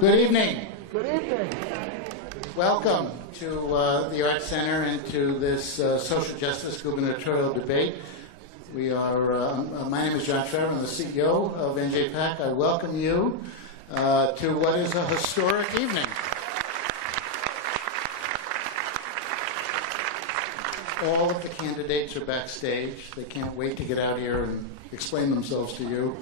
Good evening. Good evening. Welcome to the Arts Center and to this social justice gubernatorial debate. We are, my name is John Schreiber. I'm the CEO of NJPAC. I welcome you to what is a historic evening. All of the candidates are backstage. They can't wait to get out here and explain themselves to you.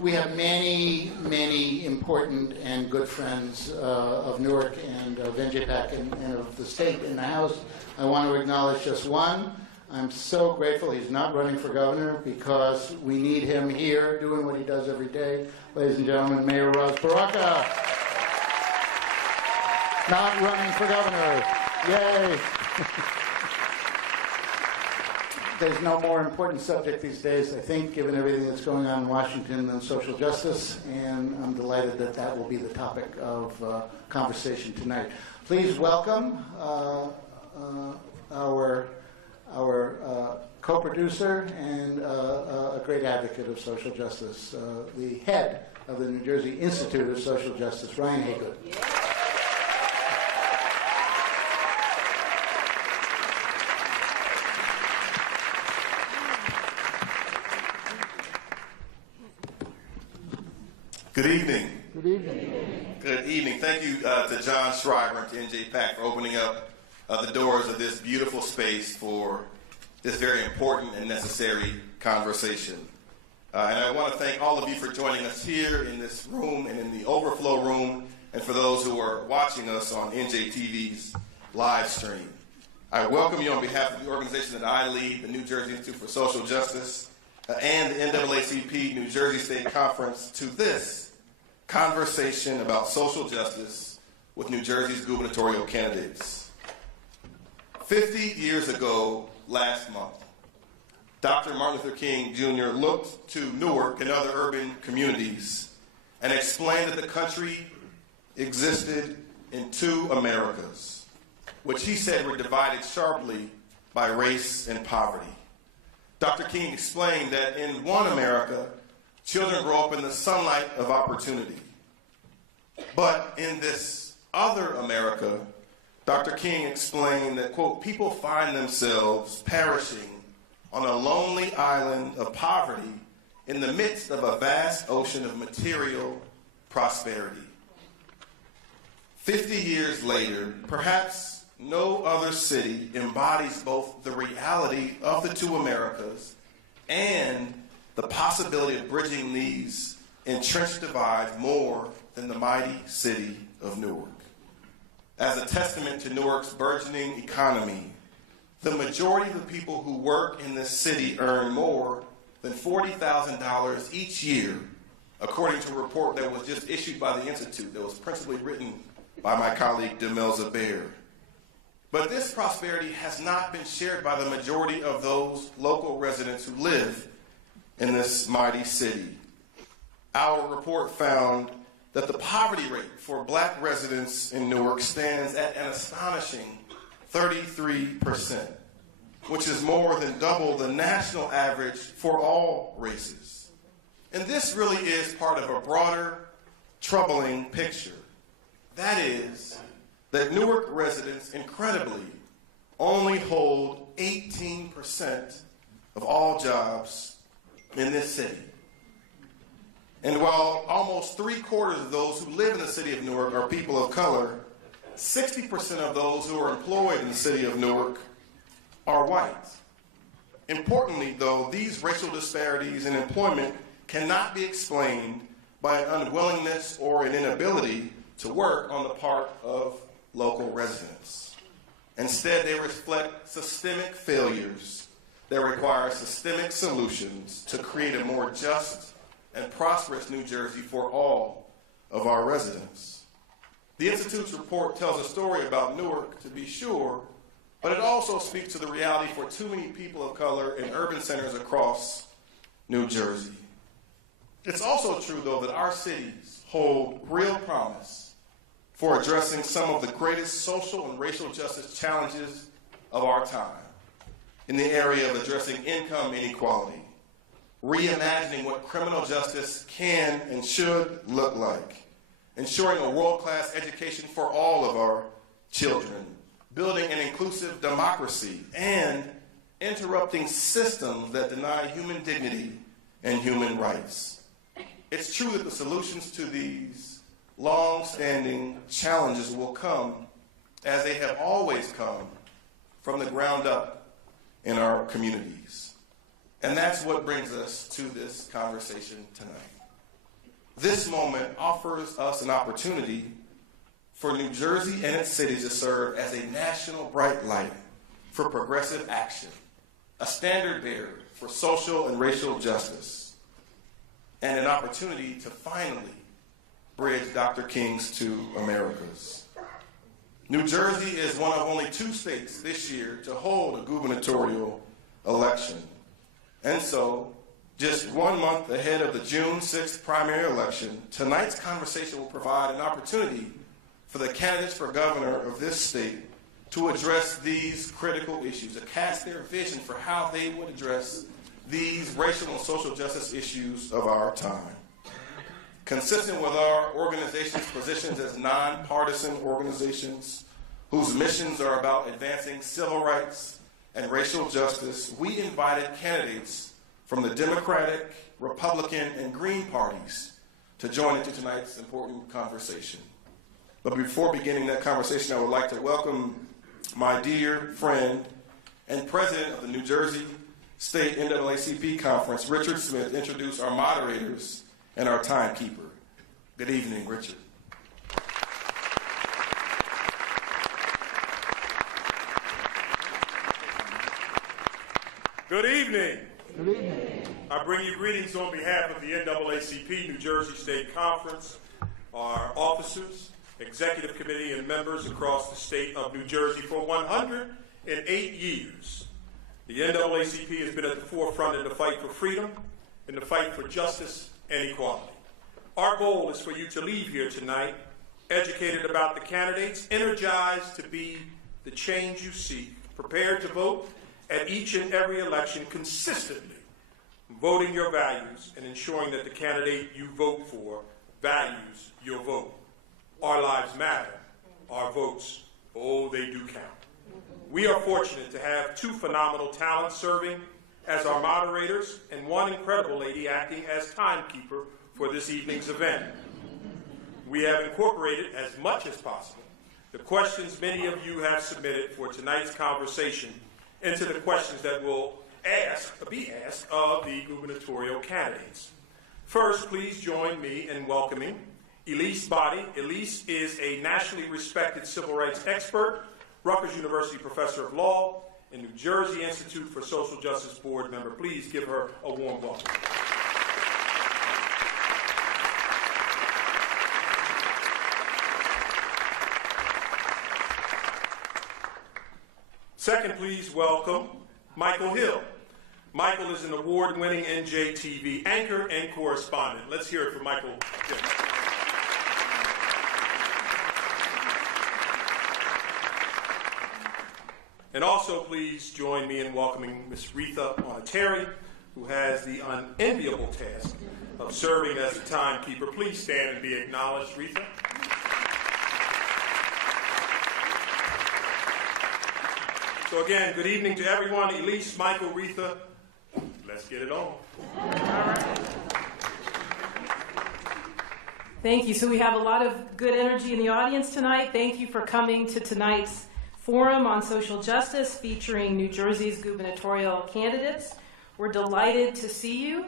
We have many, many important and good friends of Newark and of NJPAC and of the state in the House. I want to acknowledge just one. I'm so grateful he's not running for governor because we need him here doing what he does every day. Ladies and gentlemen, Mayor Roz Baraka. Not running for governor. Yay. There's no more important subject these days, I think, given everything that's going on in Washington than social justice, and I'm delighted that that will be the topic of conversation tonight. Please welcome our co-producer and a great advocate of social justice, the head of the New Jersey Institute of Social Justice, Ryan Haygood. Yeah. Good evening. Good evening. Good evening. Thank you to John Schreiber and to NJPAC for opening up the doors of this beautiful space for this very important and necessary conversation. And I want to thank all of you for joining us here in this room and in the overflow room, and for those who are watching us on NJTV's live stream. I welcome you on behalf of the organization that I lead, the New Jersey Institute for Social Justice, and the NAACP New Jersey State Conference, to this conversation about social justice with New Jersey's gubernatorial candidates. 50 years ago last month, Dr. Martin Luther King Jr. looked to Newark and other urban communities and explained that the country existed in two Americas, which he said were divided sharply by race and poverty. Dr. King explained that in one America, children grow up in the sunlight of opportunity. But in this other America, Dr. King explained that, quote, people find themselves perishing on a lonely island of poverty in the midst of a vast ocean of material prosperity. 50 years later, perhaps no other city embodies both the reality of the two Americas and the possibility of bridging these entrenched divides more than the mighty city of Newark. As a testament to Newark's burgeoning economy, the majority of the people who work in this city earn more than $40,000 each year, according to a report that was just issued by the Institute that was principally written by my colleague Demelza Baird. But this prosperity has not been shared by the majority of those local residents who live in this mighty city. Our report found that the poverty rate for black residents in Newark stands at an astonishing 33%, which is more than double the national average for all races. And this really is part of a broader, troubling picture. That is, that Newark residents, incredibly, only hold 18% of all jobs in this city. And while almost 3/4 of those who live in the city of Newark are people of color, 60% of those who are employed in the city of Newark are white. Importantly, though, these racial disparities in employment cannot be explained by an unwillingness or an inability to work on the part of local residents. Instead, they reflect systemic failures that require systemic solutions to create a more just and prosperous New Jersey for all of our residents. The Institute's report tells a story about Newark, to be sure, but it also speaks to the reality for too many people of color in urban centers across New Jersey. It's also true, though, that our cities hold real promise for addressing some of the greatest social and racial justice challenges of our time in the area of addressing income inequality, reimagining what criminal justice can and should look like, ensuring a world-class education for all of our children, building an inclusive democracy, and interrupting systems that deny human dignity and human rights. It's true that the solutions to these long-standing challenges will come, as they have always come, from the ground up in our communities. And that's what brings us to this conversation tonight. This moment offers us an opportunity for New Jersey and its cities to serve as a national bright light for progressive action, a standard bearer for social and racial justice, and an opportunity to finally bridge Dr. King's two Americas. New Jersey is one of only 2 states this year to hold a gubernatorial election. And so, just 1 month ahead of the June 6th primary election, tonight's conversation will provide an opportunity for the candidates for governor of this state to address these critical issues, to cast their vision for how they would address these racial and social justice issues of our time. Consistent with our organization's positions as nonpartisan organizations whose missions are about advancing civil rights and racial justice, we invited candidates from the Democratic, Republican, and Green parties to join into tonight's important conversation. But before beginning that conversation, I would like to welcome my dear friend and president of the New Jersey State NAACP Conference, Richard Smith, introduce our moderators and our timekeeper. Good evening, Richard. Good evening. Good evening. I bring you greetings on behalf of the NAACP New Jersey State Conference, our officers, executive committee, and members across the state of New Jersey. For 108 years, the NAACP has been at the forefront in the fight for freedom, in the fight for justice and equality. Our goal is for you to leave here tonight educated about the candidates, energized to be the change you seek, prepared to vote at each and every election consistently, voting your values and ensuring that the candidate you vote for values your vote. Our lives matter. Our votes, oh, they do count. We are fortunate to have 2 phenomenal talents serving as our moderators and 1 incredible lady acting as timekeeper for this evening's event. We have incorporated as much as possible the questions many of you have submitted for tonight's conversation into the questions that will be asked of the gubernatorial candidates. First, please join me in welcoming Elise Boddy. Elise is a nationally respected civil rights expert, Rutgers University professor of law, and New Jersey Institute for Social Justice board member. Please give her a warm welcome. Second, please welcome Michael Hill. Michael is an award-winning NJTV anchor and correspondent. Let's hear it for Michael Hill. And also, please join me in welcoming Ms. Retha Onateri, who has the unenviable task of serving as a timekeeper. Please stand and be acknowledged, Retha. So again, good evening to everyone. Elise, Michael, Retha, let's get it on. Thank you. So we have a lot of good energy in the audience tonight. Thank you for coming to tonight's forum on social justice featuring New Jersey's gubernatorial candidates. We're delighted to see you.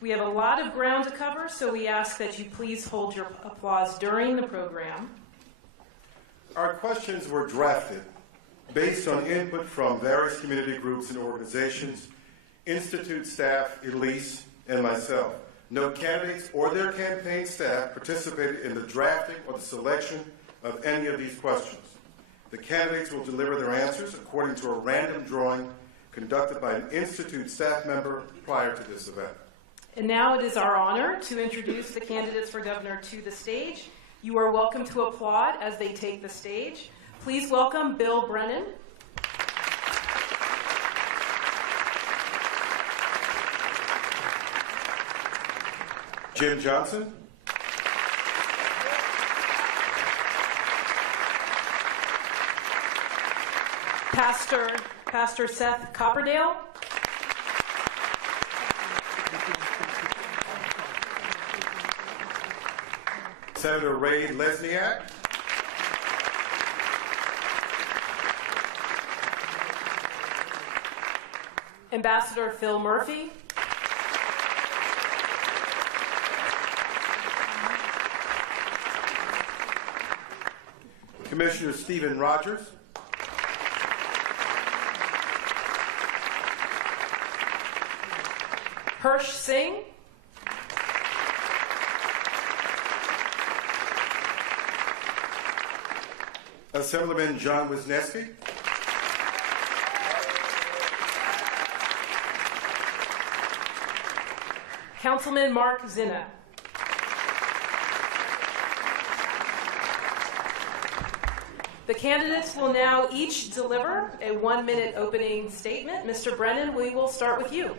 We have a lot of ground to cover, so we ask that you please hold your applause during the program. Our questions were drafted based on input from various community groups and organizations, Institute staff, Elise, and myself. No candidates or their campaign staff participated in the drafting or the selection of any of these questions. The candidates will deliver their answers according to a random drawing conducted by an Institute staff member prior to this event. And now it is our honor to introduce the candidates for governor to the stage. You are welcome to applaud as they take the stage. Please welcome Bill Brennan. Jim Johnson. Pastor Seth Copperdale. Senator Ray Lesniak. Ambassador Phil Murphy. Commissioner Stephen Rogers. Hirsch Singh. Assemblyman John Wisniewski. Councilman Mark Zinna. The candidates will now each deliver a 1-minute opening statement. Mr. Brennan, we will start with you.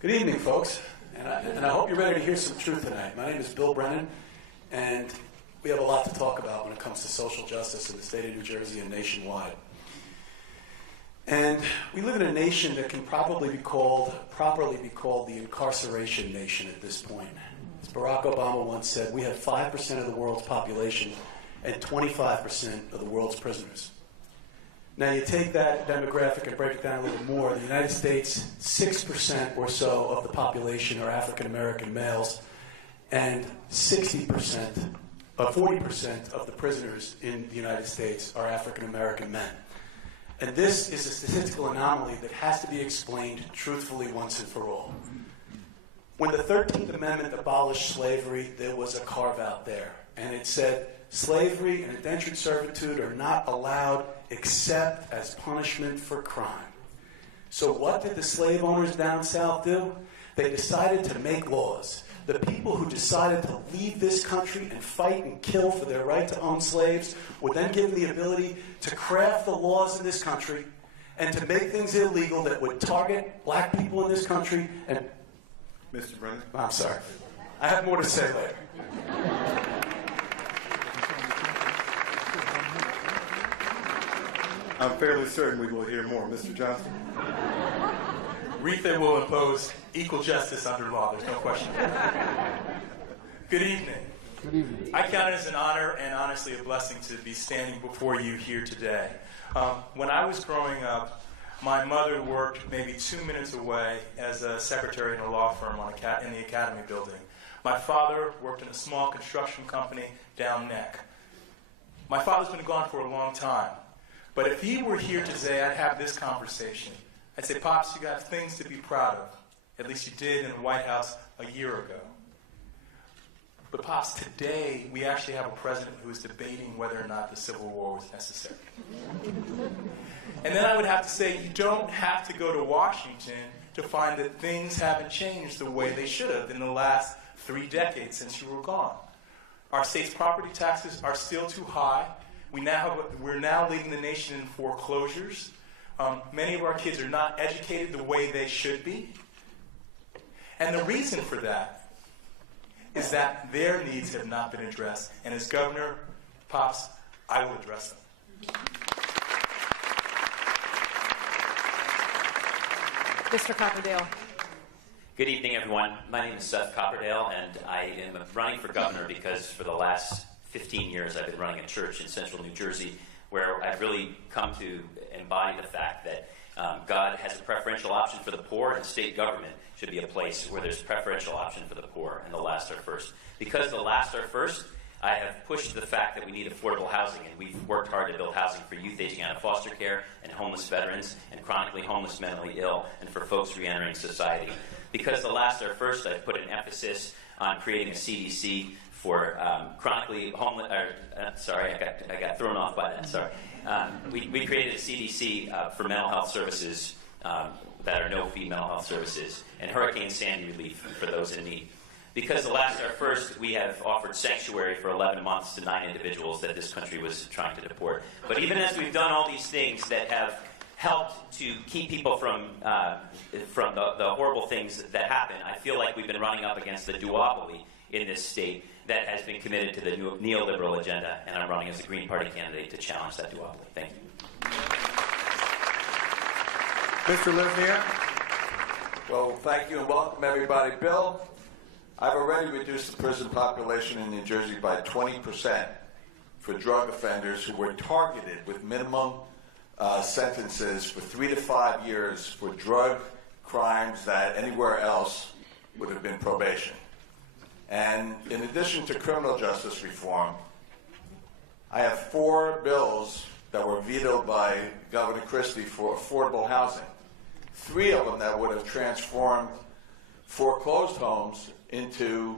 Good evening, folks, and I hope you're ready to hear some truth tonight. My name is Bill Brennan, and we have a lot to talk about when it comes to social justice in the state of New Jersey and nationwide. And we live in a nation that can properly be called the incarceration nation at this point. As Barack Obama once said, we have 5% of the world's population and 25% of the world's prisoners. Now you take that demographic and break it down a little more. The United States, 6% or so of the population are African American males, and 40% of the prisoners in the United States are African American men. And this is a statistical anomaly that has to be explained truthfully once and for all. When the 13th Amendment abolished slavery, there was a carve-out there. And it said slavery and indentured servitude are not allowed except as punishment for crime. So what did the slave owners down south do? They decided to make laws. The people who decided to leave this country and fight and kill for their right to own slaves were then given the ability to craft the laws in this country and to make things illegal that would target black people in this country. And Mr. Brennan. I'm sorry. I have more to say later. I'm fairly certain we will hear more. Mr. Johnson. REFA will impose equal justice under law. There's no question. Good evening. Good evening. I count it as an honor and honestly a blessing to be standing before you here today. When I was growing up, my mother worked maybe 2 minutes away as a secretary in a law firm in the Academy building. My father worked in a small construction company down Neck. My father's been gone for a long time. But if he were here today, I'd have this conversation. I'd say, Pops, you got things to be proud of. At least you did in the White House a year ago. But Pops, today we actually have a president who is debating whether or not the Civil War was necessary. And then I would have to say, you don't have to go to Washington to find that things haven't changed the way they should have in the last 3 decades since you were gone. Our state's property taxes are still too high. We're now leading the nation in foreclosures. Many of our kids are not educated the way they should be. And the reason for that is that their needs have not been addressed. And as Governor, Pops, I will address them. Mr. Copperdale. Good evening, everyone. My name is Seth Copperdale, and I am running for governor because for the last 15 years I've been running a church in central New Jersey where I've really come to embody the fact that God has a preferential option for the poor, and state government should be a place where there's preferential option for the poor, and the last are first. Because the last are first, I have pushed the fact that we need affordable housing, and we've worked hard to build housing for youth aging out of foster care and homeless veterans and chronically homeless mentally ill and for folks reentering society. Because the last are first, I've put an emphasis on creating a CDC for chronically homeless. Sorry, I got thrown off by that. Sorry. We created a CDC for mental health services that are no-fee mental health services and Hurricane Sandy relief for those in need. Because the last are first, we have offered sanctuary for 11 months to 9 individuals that this country was trying to deport. But even as we've done all these things that have helped to keep people from the horrible things that happen, I feel like we've been running up against the duopoly in this state that has been committed to the neoliberal agenda, and I'm running as a Green Party candidate to challenge that duopoly. Thank you. Mr. Lesniak? Well, thank you and welcome everybody. Bill, I've already reduced the prison population in New Jersey by 20% for drug offenders who were targeted with minimum sentences for 3 to 5 years for drug crimes that anywhere else would have been probation. And in addition to criminal justice reform, I have 4 bills that were vetoed by Governor Christie for affordable housing. 3 of them that would have transformed foreclosed homes into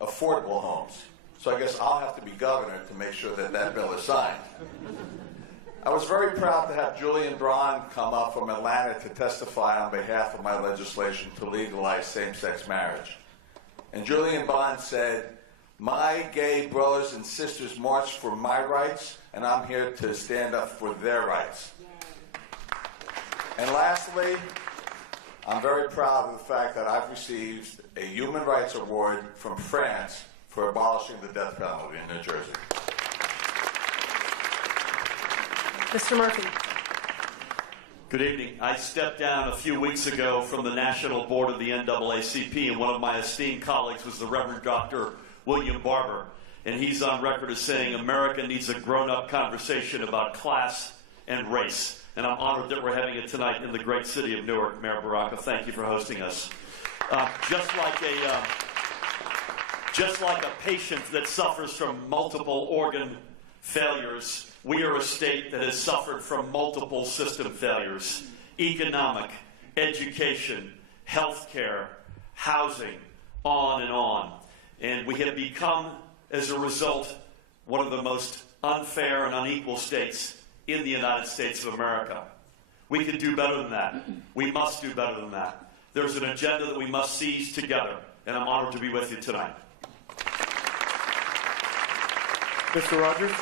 affordable homes. So I guess I'll have to be governor to make sure that that bill is signed. I was very proud to have Julian Braun come up from Atlanta to testify on behalf of my legislation to legalize same-sex marriage. And Julian Braun said, "My gay brothers and sisters marched for my rights, and I'm here to stand up for their rights." And lastly, I'm very proud of the fact that I've received a Human Rights Award from France for abolishing the death penalty in New Jersey. Mr. Murphy. Good evening. I stepped down a few weeks ago from the National Board of the NAACP, and one of my esteemed colleagues was the Reverend Dr. William Barber. And he's on record as saying America needs a grown-up conversation about class and race. And I'm honored that we're having it tonight in the great city of Newark. Mayor Baraka, thank you for hosting us. Just like a patient that suffers from multiple organ failures, we are a state that has suffered from multiple system failures: economic, education, health care, housing, on and on. And we have become, as a result, one of the most unfair and unequal states in the United States of America. We can do better than that. We must do better than that. There's an agenda that we must seize together, and I'm honored to be with you tonight. Mr. Rogers?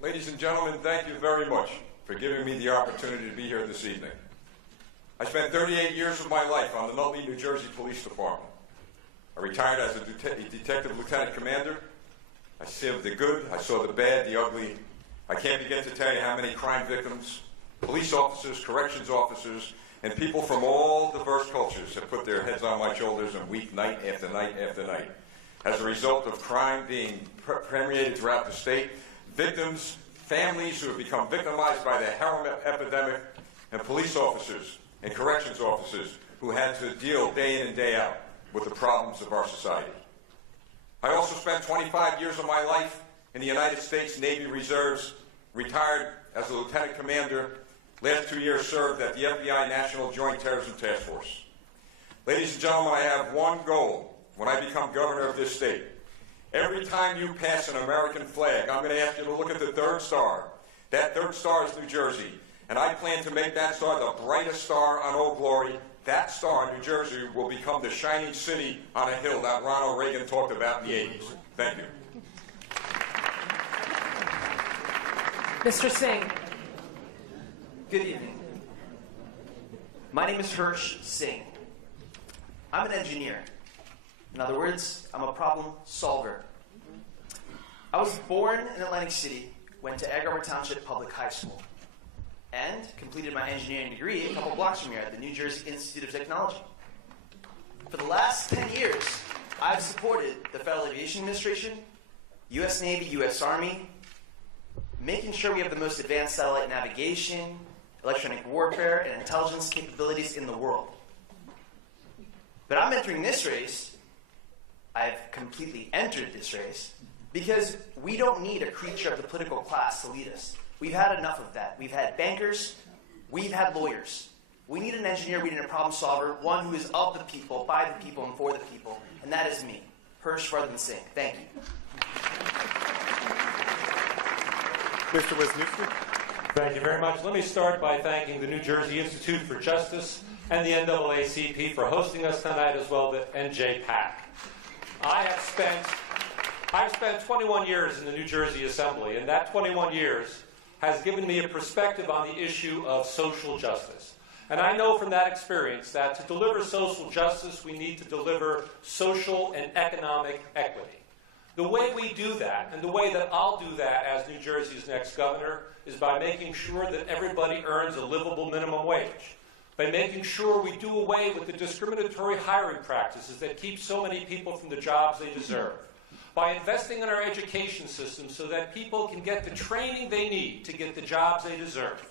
Ladies and gentlemen, thank you very much for giving me the opportunity to be here this evening. I spent 38 years of my life on the Nutley, New Jersey Police Department. I retired as a detective lieutenant commander. I saw the good, I saw the bad, the ugly. I can't begin to tell you how many crime victims, police officers, corrections officers, and people from all diverse cultures have put their heads on my shoulders and weep night after night after night. As a result of crime being permeated throughout the state, victims, families who have become victimized by the heroin epidemic, and police officers and corrections officers who had to deal day in and day out with the problems of our society. I also spent 25 years of my life in the United States Navy Reserves, retired as a lieutenant commander, last 2 years served at the FBI National Joint Terrorism Task Force. Ladies and gentlemen, I have one goal when I become governor of this state. Every time you pass an American flag, I'm going to ask you to look at the third star. That third star is New Jersey, and I plan to make that star the brightest star on Old Glory. That star, New Jersey, will become the shining city on a hill that Ronald Reagan talked about in the 80s. Thank you. Mr. Singh. Good evening. My name is Hirsch Singh. I'm an engineer. In other words, I'm a problem solver. I was born in Atlantic City, went to Egg Harbor Township Public High School, and completed my engineering degree a couple blocks from here at the New Jersey Institute of Technology. For the last 10 years, I've supported the Federal Aviation Administration, U.S. Navy, U.S. Army, making sure we have the most advanced satellite navigation, electronic warfare, and intelligence capabilities in the world. But I'm entering this race, I've completely entered this race, because we don't need a creature of the political class to lead us. We've had enough of that. We've had bankers, we've had lawyers. We need an engineer, we need a problem solver, one who is of the people, by the people, and for the people, and that is me, Hirsch rather than Singh. Thank you. Mr. Wisniewski? Thank you very much. Let me start by thanking the New Jersey Institute for Justice and the NAACP for hosting us tonight, as well as NJPAC. I've spent 21 years in the New Jersey Assembly, and that 21 years has given me a perspective on the issue of social justice. And I know from that experience that to deliver social justice, we need to deliver social and economic equity. The way we do that, and the way that I'll do that as New Jersey's next governor, is by making sure that everybody earns a livable minimum wage, by making sure we do away with the discriminatory hiring practices that keep so many people from the jobs they deserve, by investing in our education system so that people can get the training they need to get the jobs they deserve,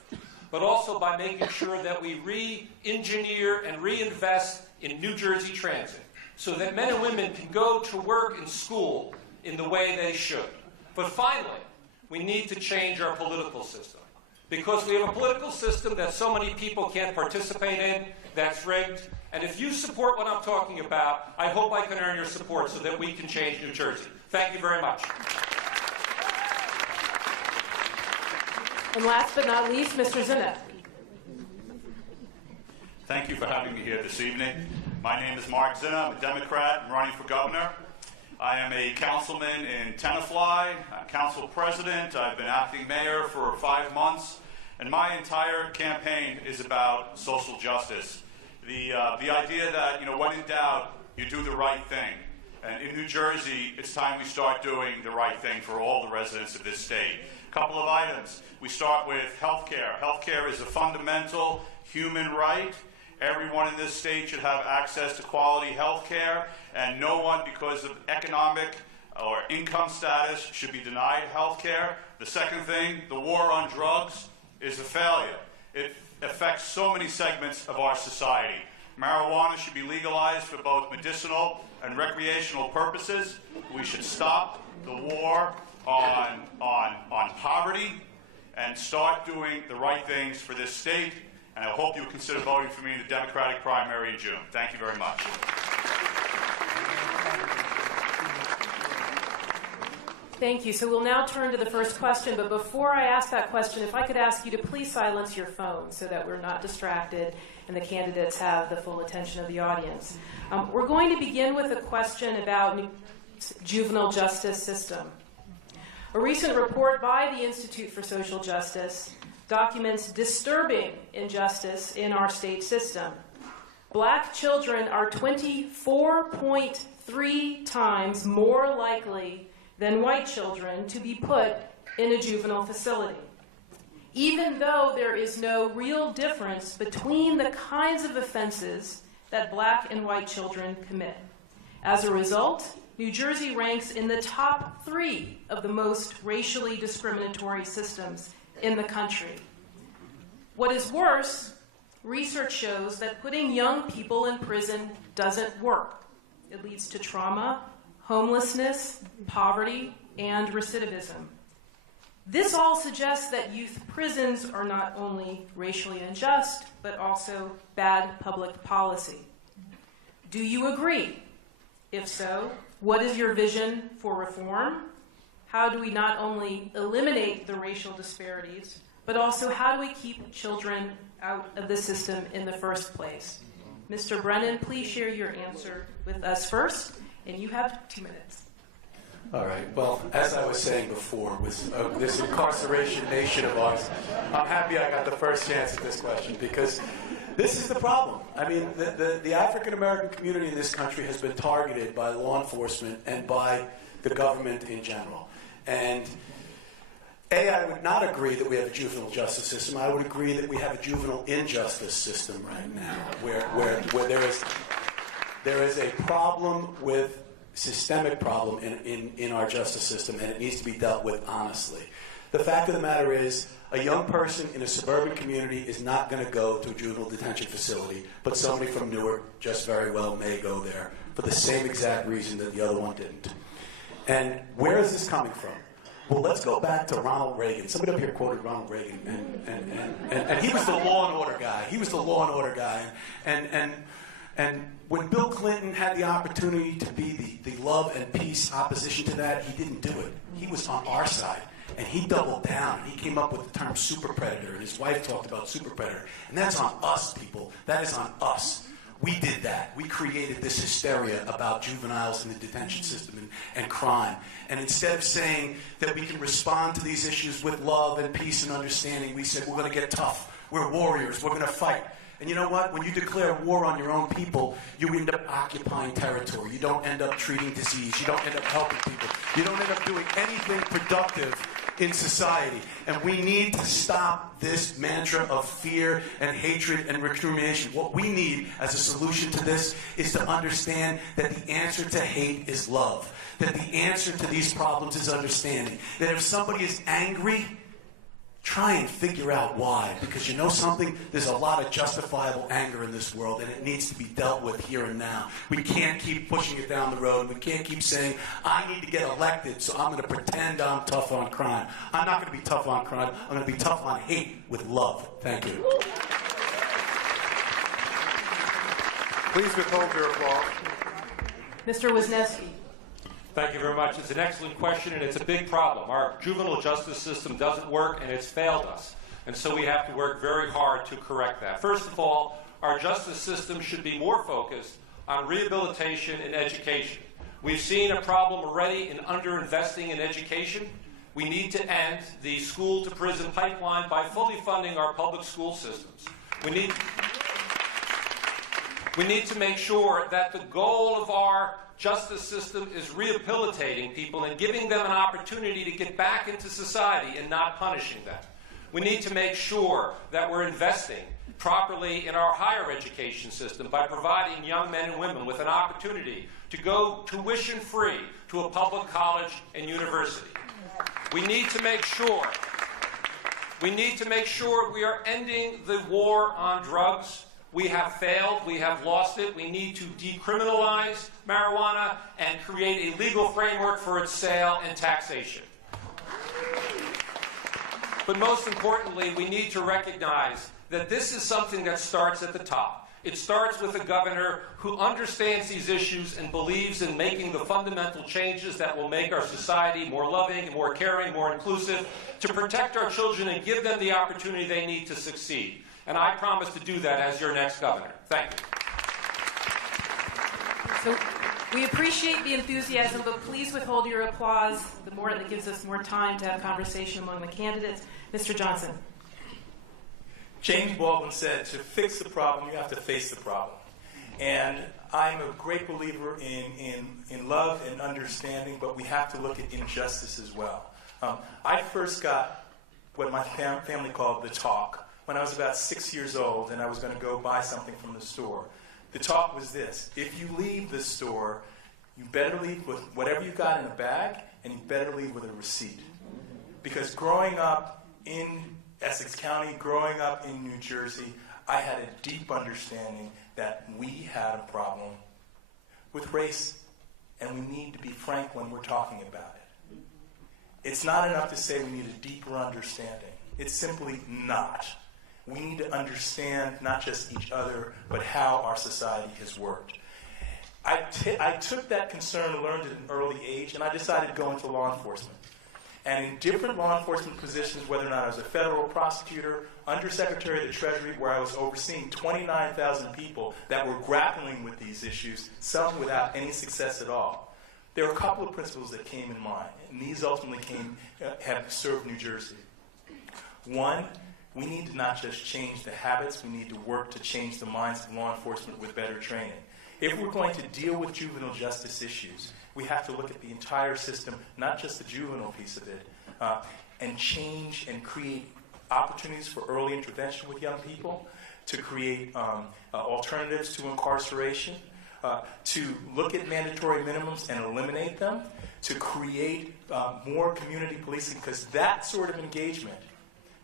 but also by making sure that we re-engineer and reinvest in New Jersey transit so that men and women can go to work and school in the way they should. But finally, we need to change our political system, because we have a political system that so many people can't participate in, that's rigged. And if you support what I'm talking about, I hope I can earn your support so that we can change New Jersey. Thank you very much. And last but not least, Mr. Zinnett. Thank you for having me here this evening. My name is Mark Zinna. I'm a Democrat. I'm running for governor. I am a councilman in Tenafly. I'm council president. I've been acting mayor for 5 months. And my entire campaign is about social justice. The idea that, when in doubt, you do the right thing. And in New Jersey, it's time we start doing the right thing for all the residents of this state. A couple of items. We start with health care. Health care is a fundamental human right. Everyone in this state should have access to quality health care, and no one, because of economic or income status, should be denied health care. The second thing, the war on drugs is a failure. It affects so many segments of our society. Marijuana should be legalized for both medicinal and recreational purposes. We should stop the war on poverty and start doing the right things for this state. And I hope you'll consider voting for me in the Democratic primary in June. Thank you very much. Thank you. So we'll now turn to the first question. But before I ask that question, if I could ask you to please silence your phone so that we're not distracted and the candidates have the full attention of the audience. We're going to begin with a question about juvenile justice system. A recent report by the Institute for Social Justice documents disturbing injustice in our state system. Black children are 24.3 times more likely than white children to be put in a juvenile facility, even though there is no real difference between the kinds of offenses that black and white children commit. As a result, New Jersey ranks in the top 3 of the most racially discriminatory systems in the country. What is worse, research shows that putting young people in prison doesn't work. It leads to trauma, homelessness, poverty, and recidivism. This all suggests that youth prisons are not only racially unjust, but also bad public policy. Do you agree? If so, what is your vision for reform? How do we not only eliminate the racial disparities, but also how do we keep children out of the system in the first place? Mr. Brennan, please share your answer with us first, and you have 2 minutes. All right. Well, as I was saying before, with this incarceration nation of ours, I'm happy I got the first chance at this question, because this is the problem. I mean, the African-American community in this country has been targeted by law enforcement and by the government in general. And I would not agree that we have a juvenile justice system. I would agree that we have a juvenile injustice system right now, where there is a problem with systemic problem in our justice system, and it needs to be dealt with honestly. The fact of the matter is, a young person in a suburban community is not going to go to a juvenile detention facility, but somebody from Newark just very well may go there for the same exact reason that the other one didn't. And where is this coming from? Well, let's go back to Ronald Reagan. Somebody up here quoted Ronald Reagan, and he was the law and order guy. He was the law and order guy. And when Bill Clinton had the opportunity to be the love and peace opposition to that, he didn't do it. He was on our side, and he doubled down. He came up with the term super predator, and his wife talked about super predator. And that's on us, people. That is on us. We did that. We created this hysteria about juveniles in the detention system and crime. And instead of saying that we can respond to these issues with love and peace and understanding, we said we're going to get tough. We're warriors. We're going to fight. And you know what? When you declare war on your own people, you end up occupying territory. You don't end up treating disease. You don't end up helping people. You don't end up doing anything productive in society. And we need to stop this mantra of fear and hatred and recrimination. What we need as a solution to this is to understand that the answer to hate is love. That the answer to these problems is understanding. That if somebody is angry, try and figure out why. Because you know something? There's a lot of justifiable anger in this world, and it needs to be dealt with here and now. We can't keep pushing it down the road. We can't keep saying, I need to get elected, so I'm going to pretend I'm tough on crime. I'm not going to be tough on crime. I'm going to be tough on hate with love. Thank you. Please withhold your applause. Mr. Wisniewski. Thank you very much. It's an excellent question, and it's a big problem. Our juvenile justice system doesn't work, and it's failed us. And so we have to work very hard to correct that. First of all, our justice system should be more focused on rehabilitation and education. We've seen a problem already in underinvesting in education. We need to end the school-to-prison pipeline by fully funding our public school systems. We need to make sure that the goal of our justice system is rehabilitating people and giving them an opportunity to get back into society and not punishing them. We need to make sure that we're investing properly in our higher education system by providing young men and women with an opportunity to go tuition-free to a public college and university. We need to make sure we are ending the war on drugs. We have failed. We have lost it. We need to decriminalize marijuana and create a legal framework for its sale and taxation. But most importantly, we need to recognize that this is something that starts at the top. It starts with a governor who understands these issues and believes in making the fundamental changes that will make our society more loving, more caring, more inclusive, to protect our children and give them the opportunity they need to succeed. And I promise to do that as your next governor. Thank you. So we appreciate the enthusiasm, but please withhold your applause. The more that gives us more time to have conversation among the candidates. Mr. Johnson. James Baldwin said, to fix the problem, you have to face the problem. And I'm a great believer in love and understanding, but we have to look at injustice as well. I first got what my family called the talk when I was about 6 years old and I was going to go buy something from the store. The talk was this: if you leave the store, you better leave with whatever you got in a bag, and you better leave with a receipt. Because growing up in Essex County, growing up in New Jersey, I had a deep understanding that we had a problem with race, and we need to be frank when we're talking about it. It's not enough to say we need a deeper understanding. It's simply not. We need to understand not just each other, but how our society has worked. I took that concern, learned at an early age, and I decided to go into law enforcement. And in different law enforcement positions, whether or not I was a federal prosecutor, undersecretary of the Treasury, where I was overseeing 29,000 people that were grappling with these issues, some without any success at all, there were a couple of principles that came in mind, and these ultimately have served New Jersey. One, we need to not just change the habits, we need to work to change the minds of law enforcement with better training. If we're going to deal with juvenile justice issues, we have to look at the entire system, not just the juvenile piece of it, and change and create opportunities for early intervention with young people, to create alternatives to incarceration, to look at mandatory minimums and eliminate them, to create more community policing, because that sort of engagement,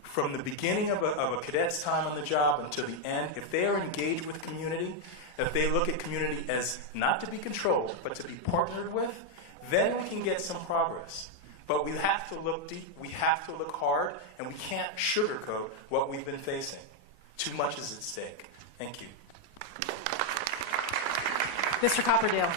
from the beginning of a cadet's time on the job until the end, if they are engaged with community, if they look at community as not to be controlled, but to be partnered with, then we can get some progress. But we have to look deep, we have to look hard, and we can't sugarcoat what we've been facing. Too much is at stake. Thank you. Mr. Copperdale.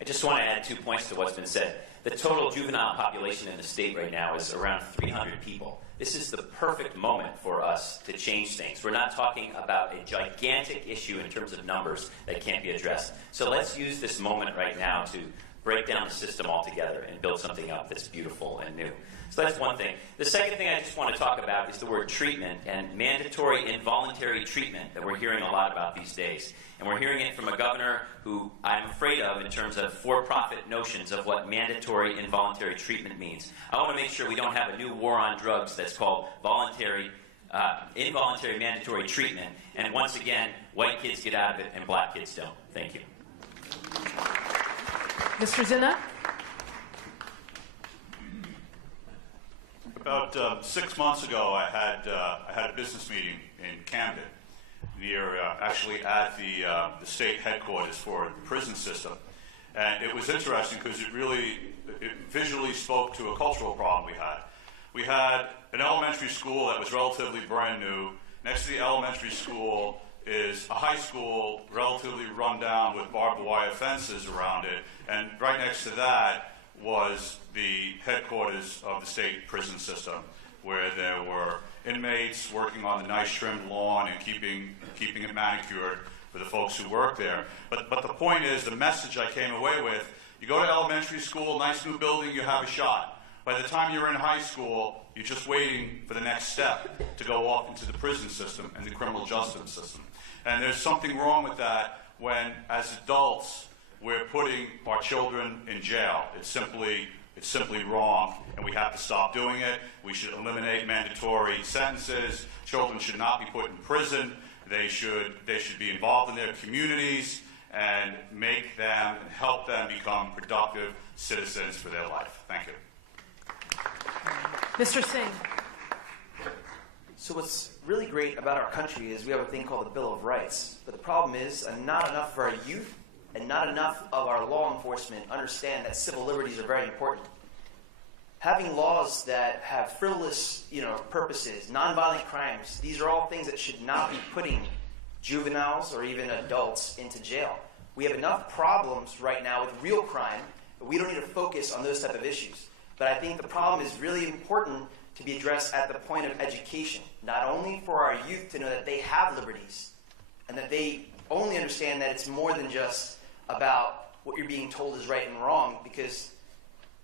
I just want to add 2 points to what's been said. The total juvenile population in the state right now is around 300 people. This is the perfect moment for us to change things. We're not talking about a gigantic issue in terms of numbers that can't be addressed. So let's use this moment right now to break down the system altogether and build something up that's beautiful and new. So that's one thing. The second thing I just want to talk about is the word treatment and mandatory involuntary treatment that we're hearing a lot about these days. And we're hearing it from a governor who I'm afraid of in terms of for-profit notions of what mandatory involuntary treatment means. I want to make sure we don't have a new war on drugs that's called involuntary mandatory treatment. And once again, white kids get out of it and black kids don't. Thank you. Mr. Zinna? About 6 months ago, I had a business meeting in Camden, near actually at the state headquarters for the prison system, and it was interesting because it visually spoke to a cultural problem we had. We had an elementary school that was relatively brand new. Next to the elementary school is a high school relatively run down with barbed wire fences around it, and right next to that was the headquarters of the state prison system, where there were inmates working on the nice trimmed lawn and keeping it manicured for the folks who work there. But the point is, the message I came away with, you go to elementary school, nice new building, you have a shot. By the time you're in high school, you're just waiting for the next step to go off into the prison system and the criminal justice system. And there's something wrong with that when, as adults, we're putting our children in jail. It's simply wrong, and we have to stop doing it. We should eliminate mandatory sentences. Children should not be put in prison. They should be involved in their communities and make them and help them become productive citizens for their life. Thank you. Mr. Singh? So what's really great about our country is we have a thing called the Bill of Rights. But the problem is not enough for our youth and not enough of our law enforcement understand that civil liberties are very important. Having laws that have frivolous, purposes, nonviolent crimes, these are all things that should not be putting juveniles or even adults into jail. We have enough problems right now with real crime, but we don't need to focus on those type of issues. But I think the problem is really important to be addressed at the point of education, not only for our youth to know that they have liberties and that they only understand that it's more than just about what you're being told is right and wrong, because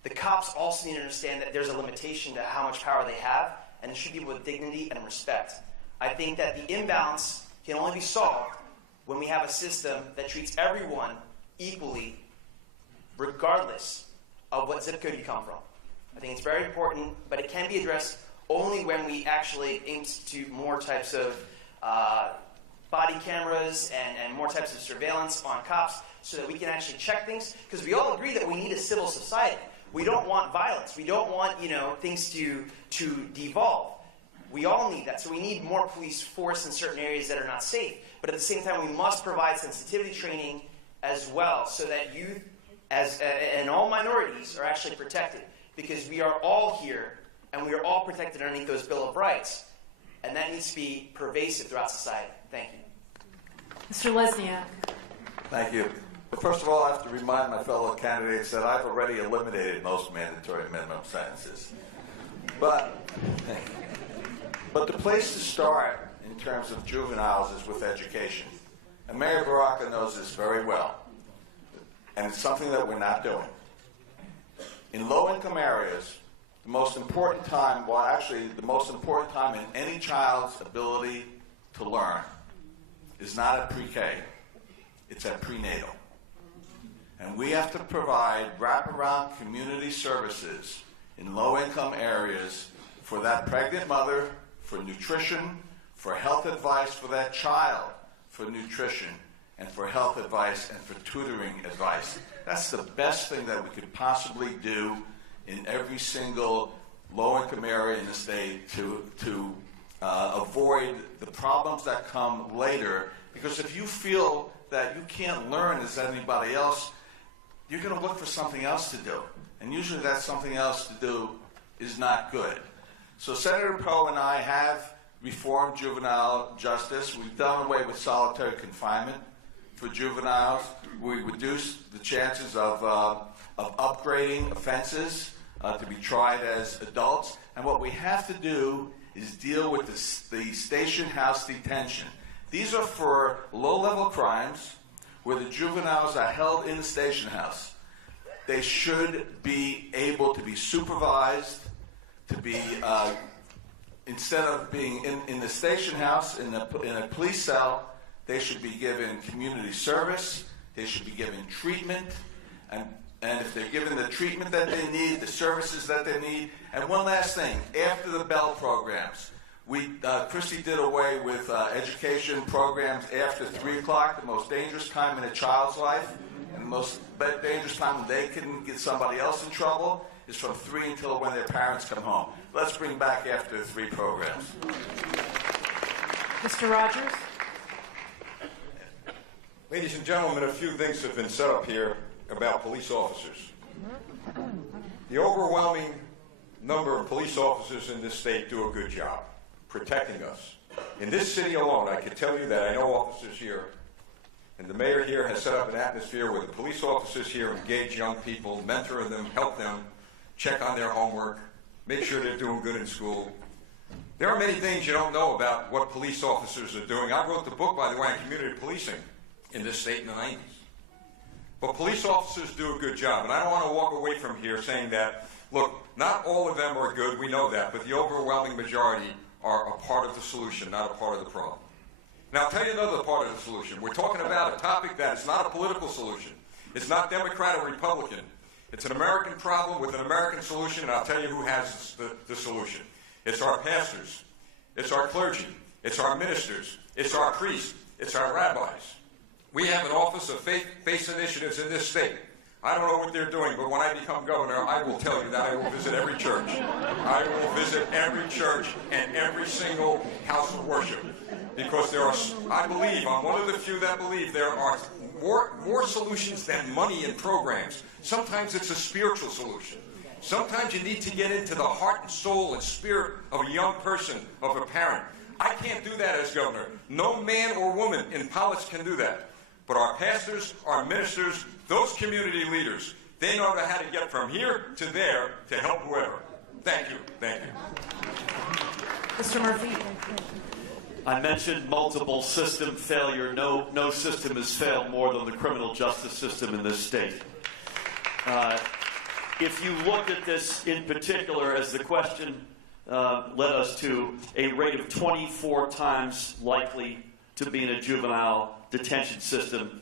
the cops also need to understand that there's a limitation to how much power they have, and it should be with dignity and respect. I think that the imbalance can only be solved when we have a system that treats everyone equally, regardless of what zip code you come from. I think it's very important, but it can be addressed only when we actually institute more types of body cameras and more types of surveillance on cops so that we can actually check things, because we all agree that we need a civil society. We don't want violence. We don't want, things to devolve. We all need that. So we need more police force in certain areas that are not safe. But at the same time, we must provide sensitivity training as well so that youth and all minorities are actually protected, because we are all here and we are all protected underneath those Bill of Rights. And that needs to be pervasive throughout society. Thank you. Mr. Lesniak? Thank you. But first of all, I have to remind my fellow candidates that I've already eliminated most mandatory minimum sentences. But the place to start in terms of juveniles is with education. And Mayor Baraka knows this very well. And it's something that we're not doing. In low-income areas, the most important time, the most important time in any child's ability to learn is not at pre-K. It's at prenatal. And we have to provide wraparound community services in low-income areas for that pregnant mother, for nutrition, for health advice for that child, for nutrition, and for health advice and for tutoring advice. That's the best thing that we could possibly do in every single low-income area in the state to avoid the problems that come later. Because if you feel that you can't learn as anybody else, you're going to look for something else to do. And usually that something else to do is not good. So Senator Poe and I have reformed juvenile justice. We've done away with solitary confinement for juveniles. We reduced the chances of upgrading offenses to be tried as adults. And what we have to do is deal with the station house detention. These are for low-level crimes where the juveniles are held in the station house. they should be able to be supervised, to be, instead of being in the station house, in a police cell, they should be given community service, they should be given treatment, and if they're given the treatment that they need, the services that they need. And one last thing, after the Bell programs, Christy did away with education programs after 3 o'clock, the most dangerous time in a child's life, and the most dangerous time when they can get somebody else in trouble is from 3 until when their parents come home. Let's bring back after 3 programs. Mr. Rogers? Ladies and gentlemen, a few things have been said up here about police officers. The overwhelming number of police officers in this state do a good job protecting us. In this city alone, I can tell you that I know officers here, and the mayor here has set up an atmosphere where the police officers here engage young people, mentor them, help them, check on their homework, make sure they're doing good in school. There are many things you don't know about what police officers are doing. I wrote the book, by the way, on community policing in this state in the 90s. But police officers do a good job, and I don't want to walk away from here saying that, look, not all of them are good, we know that, but the overwhelming majority are a part of the solution, not a part of the problem. Now, I'll tell you another part of the solution. We're talking about a topic that is not a political solution. It's not Democrat or Republican. It's an American problem with an American solution, and I'll tell you who has the solution. It's our pastors. It's our clergy. It's our ministers. It's our priests. It's our rabbis. We have an Office of Faith-Based Initiatives in this state. I don't know what they're doing, but when I become governor, I will tell you that I will visit every church. I will visit every church and every single house of worship. Because there are, I believe, I'm one of the few that believe there are more solutions than money and programs. Sometimes it's a spiritual solution. Sometimes you need to get into the heart and soul and spirit of a young person, of a parent. I can't do that as governor. No man or woman in politics can do that. But our pastors, our ministers, those community leaders, they know how to get from here to there to help whoever. Thank you. Thank you. Mr. Murphy? I mentioned multiple system failure. No system has failed more than the criminal justice system in this state. If you look at this in particular, as the question led us to, a rate of 24 times likely to be in a juvenile detention system,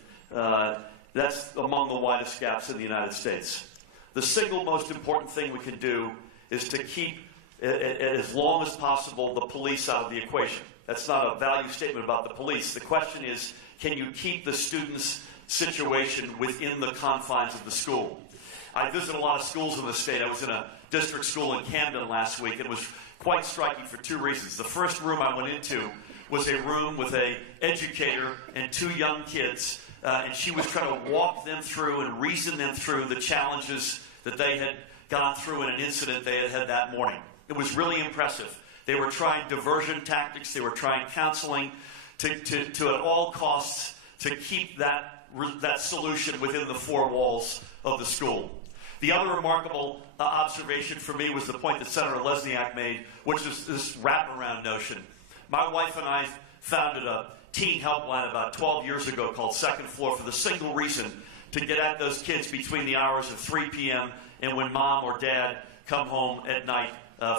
that's among the widest gaps in the United States. The single most important thing we can do is to keep, as long as possible, the police out of the equation. That's not a value statement about the police. The question is, can you keep the student's situation within the confines of the school? I visit a lot of schools in the state. I was in a district school in Camden last week. It was quite striking for 2 reasons. The first room I went into was a room with an educator and 2 young kids, and she was trying to walk them through and reason them through the challenges that they had gone through in an incident they had had that morning. It was really impressive. They were trying diversion tactics. They were trying counseling to at all costs to keep that solution within the 4 walls of the school. The other remarkable observation for me was the point that Senator Lesniak made, which is this wraparound notion. My wife and I founded a teen helpline about 12 years ago called Second Floor for the single reason to get at those kids between the hours of 3 p.m. and when mom or dad come home at night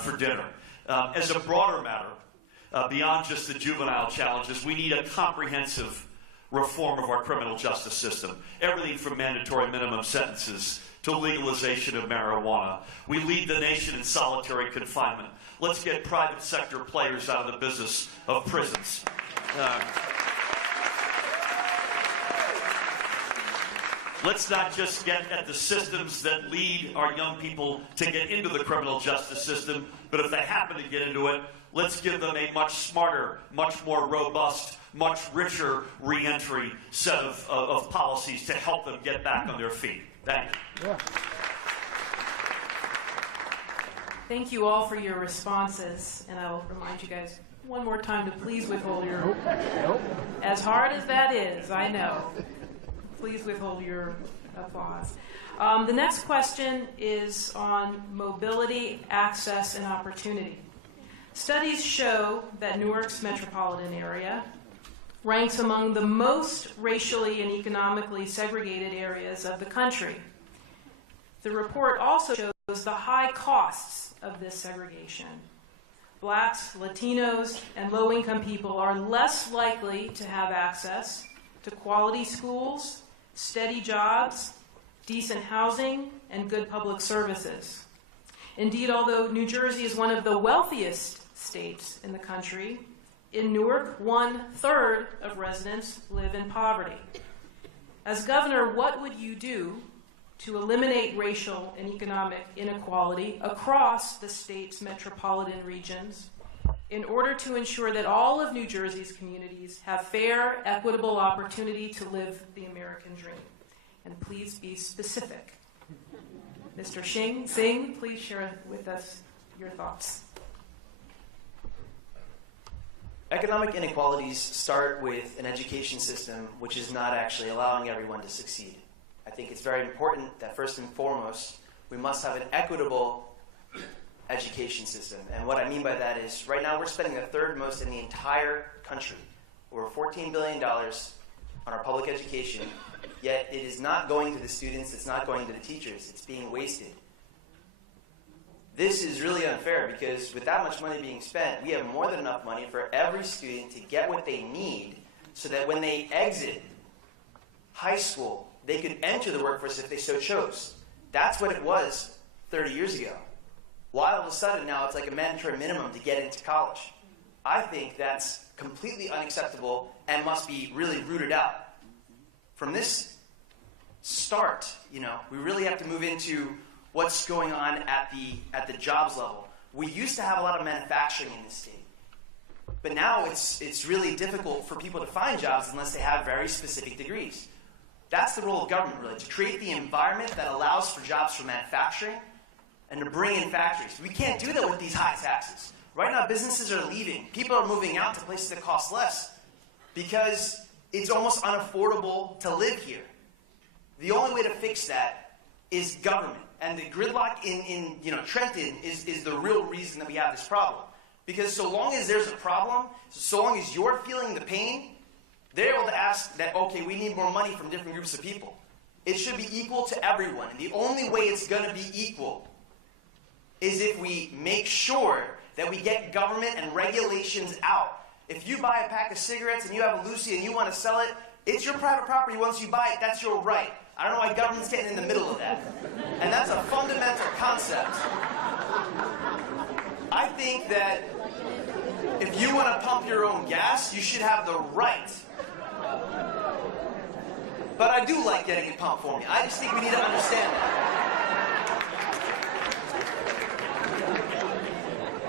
for dinner. As a broader matter, beyond just the juvenile challenges, we need a comprehensive reform of our criminal justice system. Everything from mandatory minimum sentences to legalization of marijuana. We lead the nation in solitary confinement. Let's get private sector players out of the business of prisons. Let's not just get at the systems that lead our young people to get into the criminal justice system, but if they happen to get into it, let's give them a much smarter, much more robust, much richer reentry set of policies to help them get back on their feet. Thank you. Yeah. Thank you all for your responses, and I will remind you guys one more time to please withhold your... Nope. As hard as that is, I know. Please withhold your applause. The next question is on mobility, access, and opportunity. Studies show that Newark's metropolitan area ranks among the most racially and economically segregated areas of the country. The report also shows the high costs of this segregation. Blacks, Latinos, and low-income people are less likely to have access to quality schools, steady jobs, decent housing, and good public services. Indeed, although New Jersey is one of the wealthiest states in the country, in Newark, 1/3 of residents live in poverty. As governor, what would you do to eliminate racial and economic inequality across the state's metropolitan regions in order to ensure that all of New Jersey's communities have fair, equitable opportunity to live the American dream? And please be specific. Mr. Singh, please share with us your thoughts. Economic inequalities start with an education system which is not actually allowing everyone to succeed. I think it's very important that first and foremost, we must have an equitable education system. And what I mean by that is, right now we're spending the third most in the entire country, over $14 billion on our public education, yet it is not going to the students, it's not going to the teachers, it's being wasted. This is really unfair because with that much money being spent, we have more than enough money for every student to get what they need so that when they exit high school, they could enter the workforce if they so chose. That's what it was 30 years ago. Why all of a sudden now it's like a mandatory minimum to get into college? I think that's completely unacceptable and must be really rooted out. From this start, we really have to move into what's going on at the jobs level. We used to have a lot of manufacturing in this state, but now it's really difficult for people to find jobs unless they have very specific degrees. That's the role of government, really, to create the environment that allows for jobs for manufacturing and to bring in factories. We can't do that with these high taxes. Right now, businesses are leaving. People are moving out to places that cost less because it's almost unaffordable to live here. The only way to fix that is government. And the gridlock in Trenton is the real reason that we have this problem. Because so long as there's a problem, so long as you're feeling the pain, they're able to ask that, okay, we need more money from different groups of people. It should be equal to everyone. And the only way it's going to be equal is if we make sure that we get government and regulations out. If you buy a pack of cigarettes and you have a Lucy and you want to sell it, it's your private property once you buy it. That's your right. I don't know why government's getting in the middle of that. And that's a fundamental concept. I think that if you want to pump your own gas, you should have the right. But I do like getting it pumped for me. I just think we need to understand that.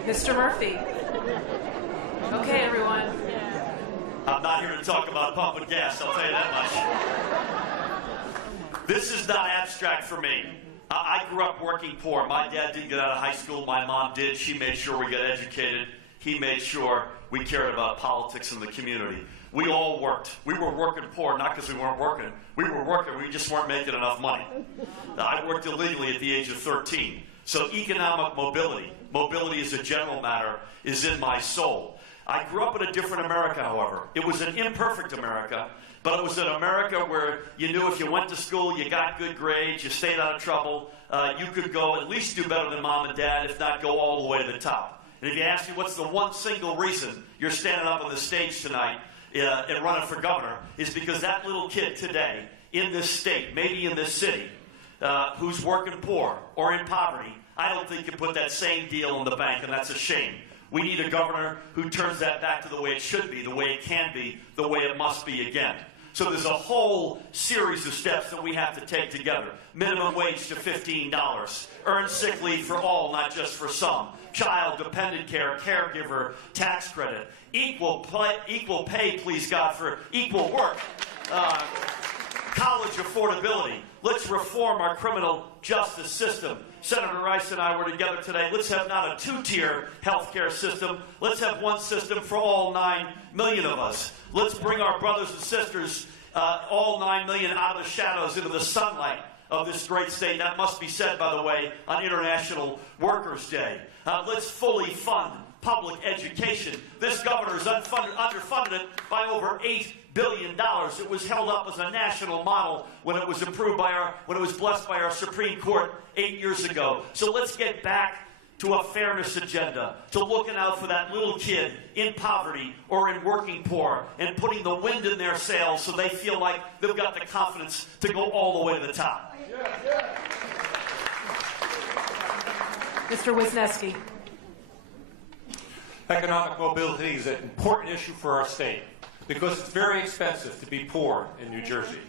Mr. Murphy. Okay, everyone. I'm not here to talk about pumping gas, I'll tell you that much. This is not abstract for me. I grew up working poor. My dad didn't get out of high school. My mom did. She made sure we got educated. He made sure we cared about politics in the community. We all worked. We were working poor, not because we weren't working. We were working, we just weren't making enough money. I worked illegally at the age of 13. So economic mobility as a general matter, is in my soul. I grew up in a different America, however. It was an imperfect America, but it was an America where you knew if you went to school, you got good grades, you stayed out of trouble, you could go at least do better than mom and dad, if not go all the way to the top. And if you ask me what's the one single reason you're standing up on the stage tonight and running for governor, is because that little kid today in this state, maybe in this city, who's working poor or in poverty, I don't think can put that same deal in the bank, and that's a shame. We need a governor who turns that back to the way it should be, the way it can be, the way it must be again. So there's a whole series of steps that we have to take together. Minimum wage to $15. Earn sick leave for all, not just for some. Child, dependent care, caregiver, tax credit. Equal pay, please God, for equal work. College affordability. Let's reform our criminal justice system. Senator Rice and I were together today. Let's have not a two-tier healthcare system. Let's have one system for all 9 million of us. Let's bring our brothers and sisters, all 9 million, out of the shadows into the sunlight of this great state. That must be said, by the way, on International Workers' Day. Let's fully fund public education. This governor has underfunded it by over $8 billion. It was held up as a national model when it was approved by when it was blessed by our Supreme Court 8 years ago. So let's get back to a fairness agenda, to looking out for that little kid in poverty or in working poor and putting the wind in their sails so they feel like they've got the confidence to go all the way to the top. Mr. Wisniewski. Economic mobility is an important issue for our state because it's very expensive to be poor in New Jersey.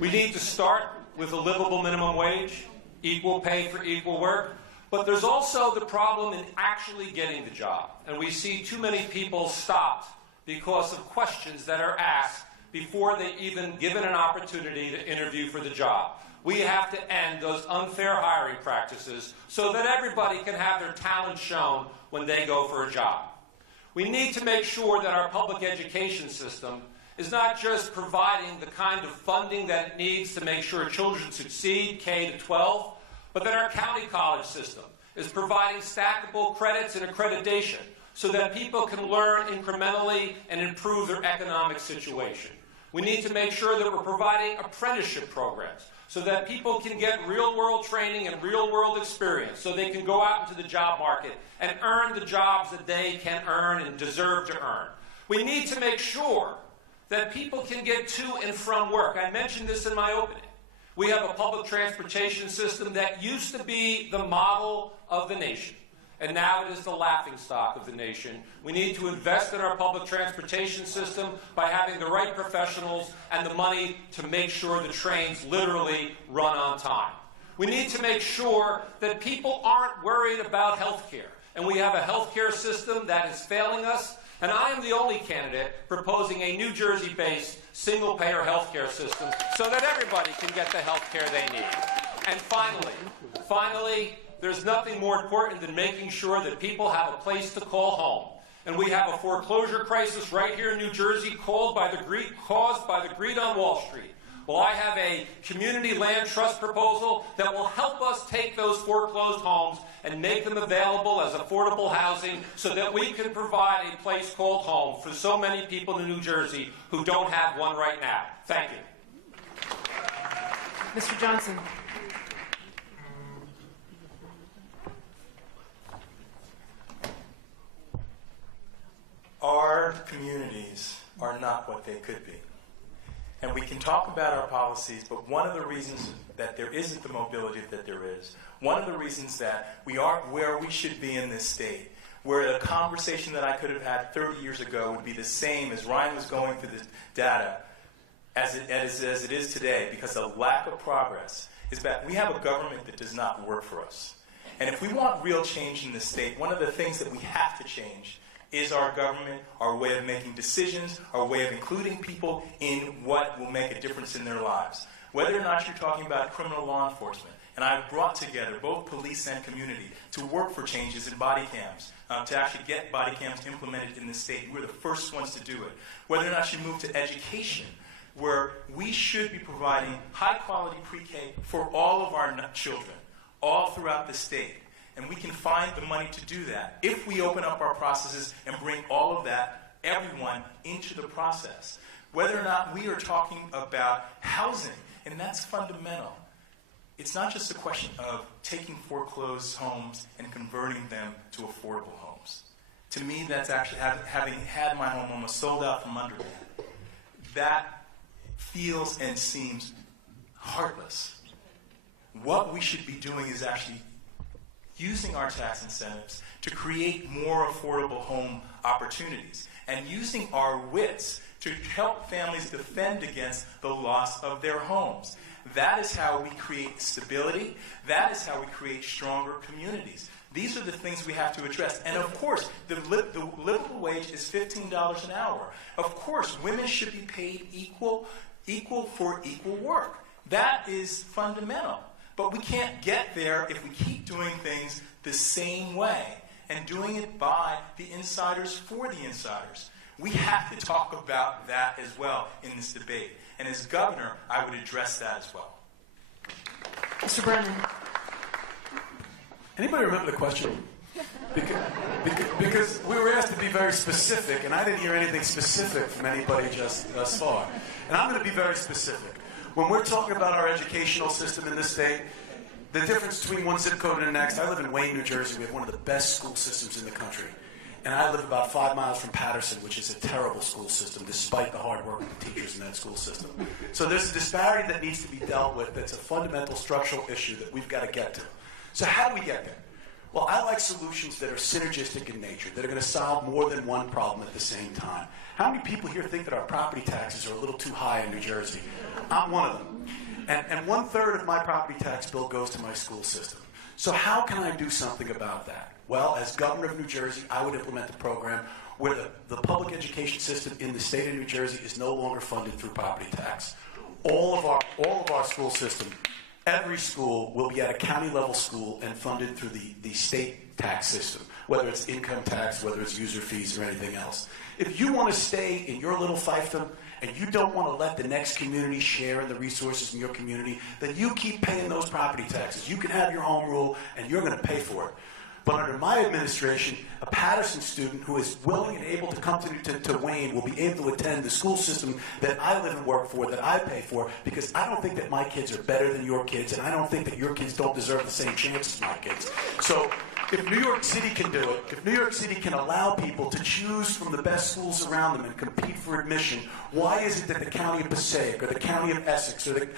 We need to start with a livable minimum wage, equal pay for equal work, but there's also the problem in actually getting the job. And we see too many people stopped because of questions that are asked before they even given an opportunity to interview for the job. We have to end those unfair hiring practices so that everybody can have their talent shown when they go for a job. We need to make sure that our public education system is not just providing the kind of funding that it needs to make sure children succeed K to 12, but that our county college system is providing stackable credits and accreditation so that people can learn incrementally and improve their economic situation. We need to make sure that we're providing apprenticeship programs so that people can get real-world training and real-world experience so they can go out into the job market and earn the jobs that they can earn and deserve to earn. We need to make sure that people can get to and from work. I mentioned this in my opening. We have a public transportation system that used to be the model of the nation, and now it is the laughingstock of the nation. We need to invest in our public transportation system by having the right professionals and the money to make sure the trains literally run on time. We need to make sure that people aren't worried about health care, and we have a health care system that is failing us. And I am the only candidate proposing a New Jersey-based single-payer health care system so that everybody can get the health care they need. And finally, there's nothing more important than making sure that people have a place to call home. And we have a foreclosure crisis right here in New Jersey caused by the greed on Wall Street. Well, I have a community land trust proposal that will help us take those foreclosed homes and make them available as affordable housing so that we can provide a place called home for so many people in New Jersey who don't have one right now. Thank you. Mr. Johnson. Our communities are not what they could be. And we can talk about our policies, but one of the reasons that there isn't the mobility that there is, one of the reasons that we aren't where we should be in this state, where the conversation that I could have had 30 years ago would be the same as Ryan was going through this data as it is today, because the lack of progress is that we have a government that does not work for us. And if we want real change in this state, one of the things that we have to change is our government, our way of making decisions, our way of including people in what will make a difference in their lives. Whether or not you're talking about criminal law enforcement, and I've brought together both police and community to work for changes in body cams, to actually get body cams implemented in the state. We're the first ones to do it. Whether or not you move to education, where we should be providing high-quality pre-K for all of our children, all throughout the state. And we can find the money to do that if we open up our processes and bring all of that, everyone, into the process. Whether or not we are talking about housing, and that's fundamental. It's not just a question of taking foreclosed homes and converting them to affordable homes. To me, that's actually, having had my home almost sold out from under me, that feels and seems heartless. What we should be doing is actually using our tax incentives to create more affordable home opportunities and using our wits to help families defend against the loss of their homes. That is how we create stability. That is how we create stronger communities. These are the things we have to address. And of course, the livable wage is $15 an hour. Of course, women should be paid equal for equal work. That is fundamental. But we can't get there if we keep doing things the same way and doing it by the insiders for the insiders. We have to talk about that as well in this debate. And as governor, I would address that as well. Mr. Brennan. Anybody remember the question? Because we were asked to be very specific, and I didn't hear anything specific from anybody just thus far. And I'm going to be very specific. When we're talking about our educational system in this state, the difference between one zip code and the next, I live in Wayne, New Jersey. We have one of the best school systems in the country. And I live about 5 miles from Patterson, which is a terrible school system, despite the hard work of the teachers in that school system. So there's a disparity that needs to be dealt with that's a fundamental structural issue that we've got to get to. So how do we get there? Well, I like solutions that are synergistic in nature, that are going to solve more than one problem at the same time. How many people here think that our property taxes are a little too high in New Jersey? I'm one of them. And 1/3 of my property tax bill goes to my school system. So how can I do something about that? Well, as governor of New Jersey, I would implement a program where the public education system in the state of New Jersey is no longer funded through property tax. All of our school system, every school will be at a county level school and funded through the state tax system, whether it's income tax, whether it's user fees or anything else. If you want to stay in your little fiefdom and you don't want to let the next community share in the resources in your community, then you keep paying those property taxes. You can have your home rule and you're going to pay for it. But under my administration, a Patterson student who is willing and able to come to Wayne will be able to attend the school system that I live and work for, that I pay for, because I don't think that my kids are better than your kids, and I don't think that your kids don't deserve the same chance as my kids. So if New York City can do it, if New York City can allow people to choose from the best schools around them and compete for admission, why is it that the county of Passaic or the county of Essex or the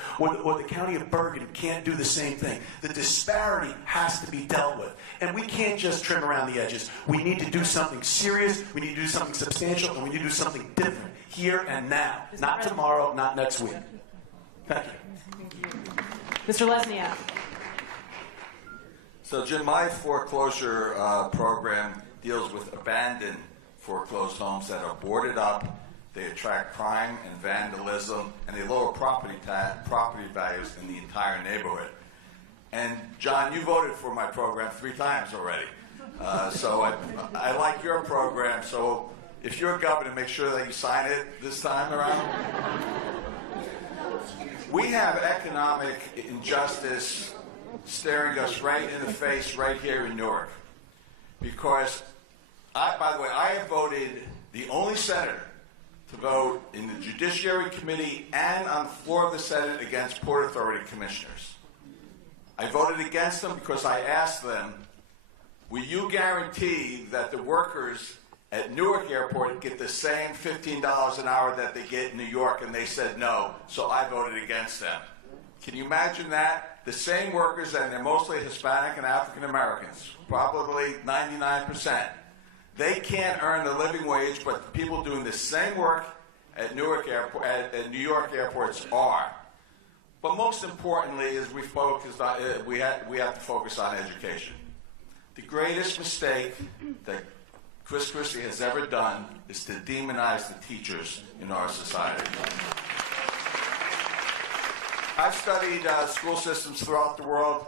county of Bergen can't do the same thing? The disparity has to be dealt with. And we can't just trim around the edges. We need to do something serious, we need to do something substantial, and we need to do something different here and now. Not tomorrow, not next week. Thank you. Mr. Lesniak. So, Jim, my foreclosure program deals with abandoned foreclosed homes that are boarded up. They attract crime and vandalism, and they lower property values in the entire neighborhood. And, John, you voted for my program 3 times already. So I like your program. So if you're governor, make sure that you sign it this time around. We have economic injustice staring us right in the face right here in Newark. Because, by the way, I have voted the only senator to vote in the Judiciary Committee and on the floor of the Senate against Port Authority commissioners. I voted against them because I asked them, will you guarantee that the workers at Newark Airport get the same $15 an hour that they get in New York? And they said no, so I voted against them. Can you imagine that? The same workers, and they're mostly Hispanic and African Americans, probably 99%. They can't earn the living wage, but the people doing the same work at Newark Airport, at New York airports are. But most importantly, is we have to focus on education. The greatest mistake that Chris Christie has ever done is to demonize the teachers in our society. I've studied school systems throughout the world.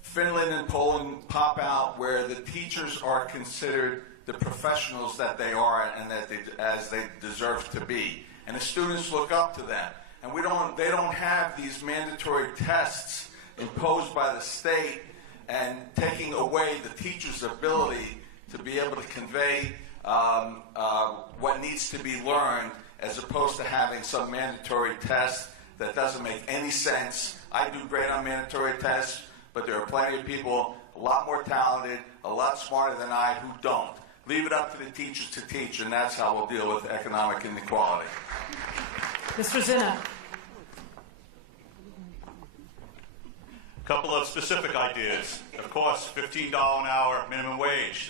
Finland and Poland pop out where the teachers are considered the professionals that they are and that they deserve to be. And the students look up to them. And they don't have these mandatory tests imposed by the state and taking away the teacher's ability to be able to convey what needs to be learned, as opposed to having some mandatory test that doesn't make any sense. I do great on mandatory tests, but there are plenty of people a lot more talented, a lot smarter than I who don't. Leave it up to the teachers to teach, and that's how we'll deal with economic inequality. Mr. Zinna. A couple of specific ideas. Of course, $15 an hour minimum wage.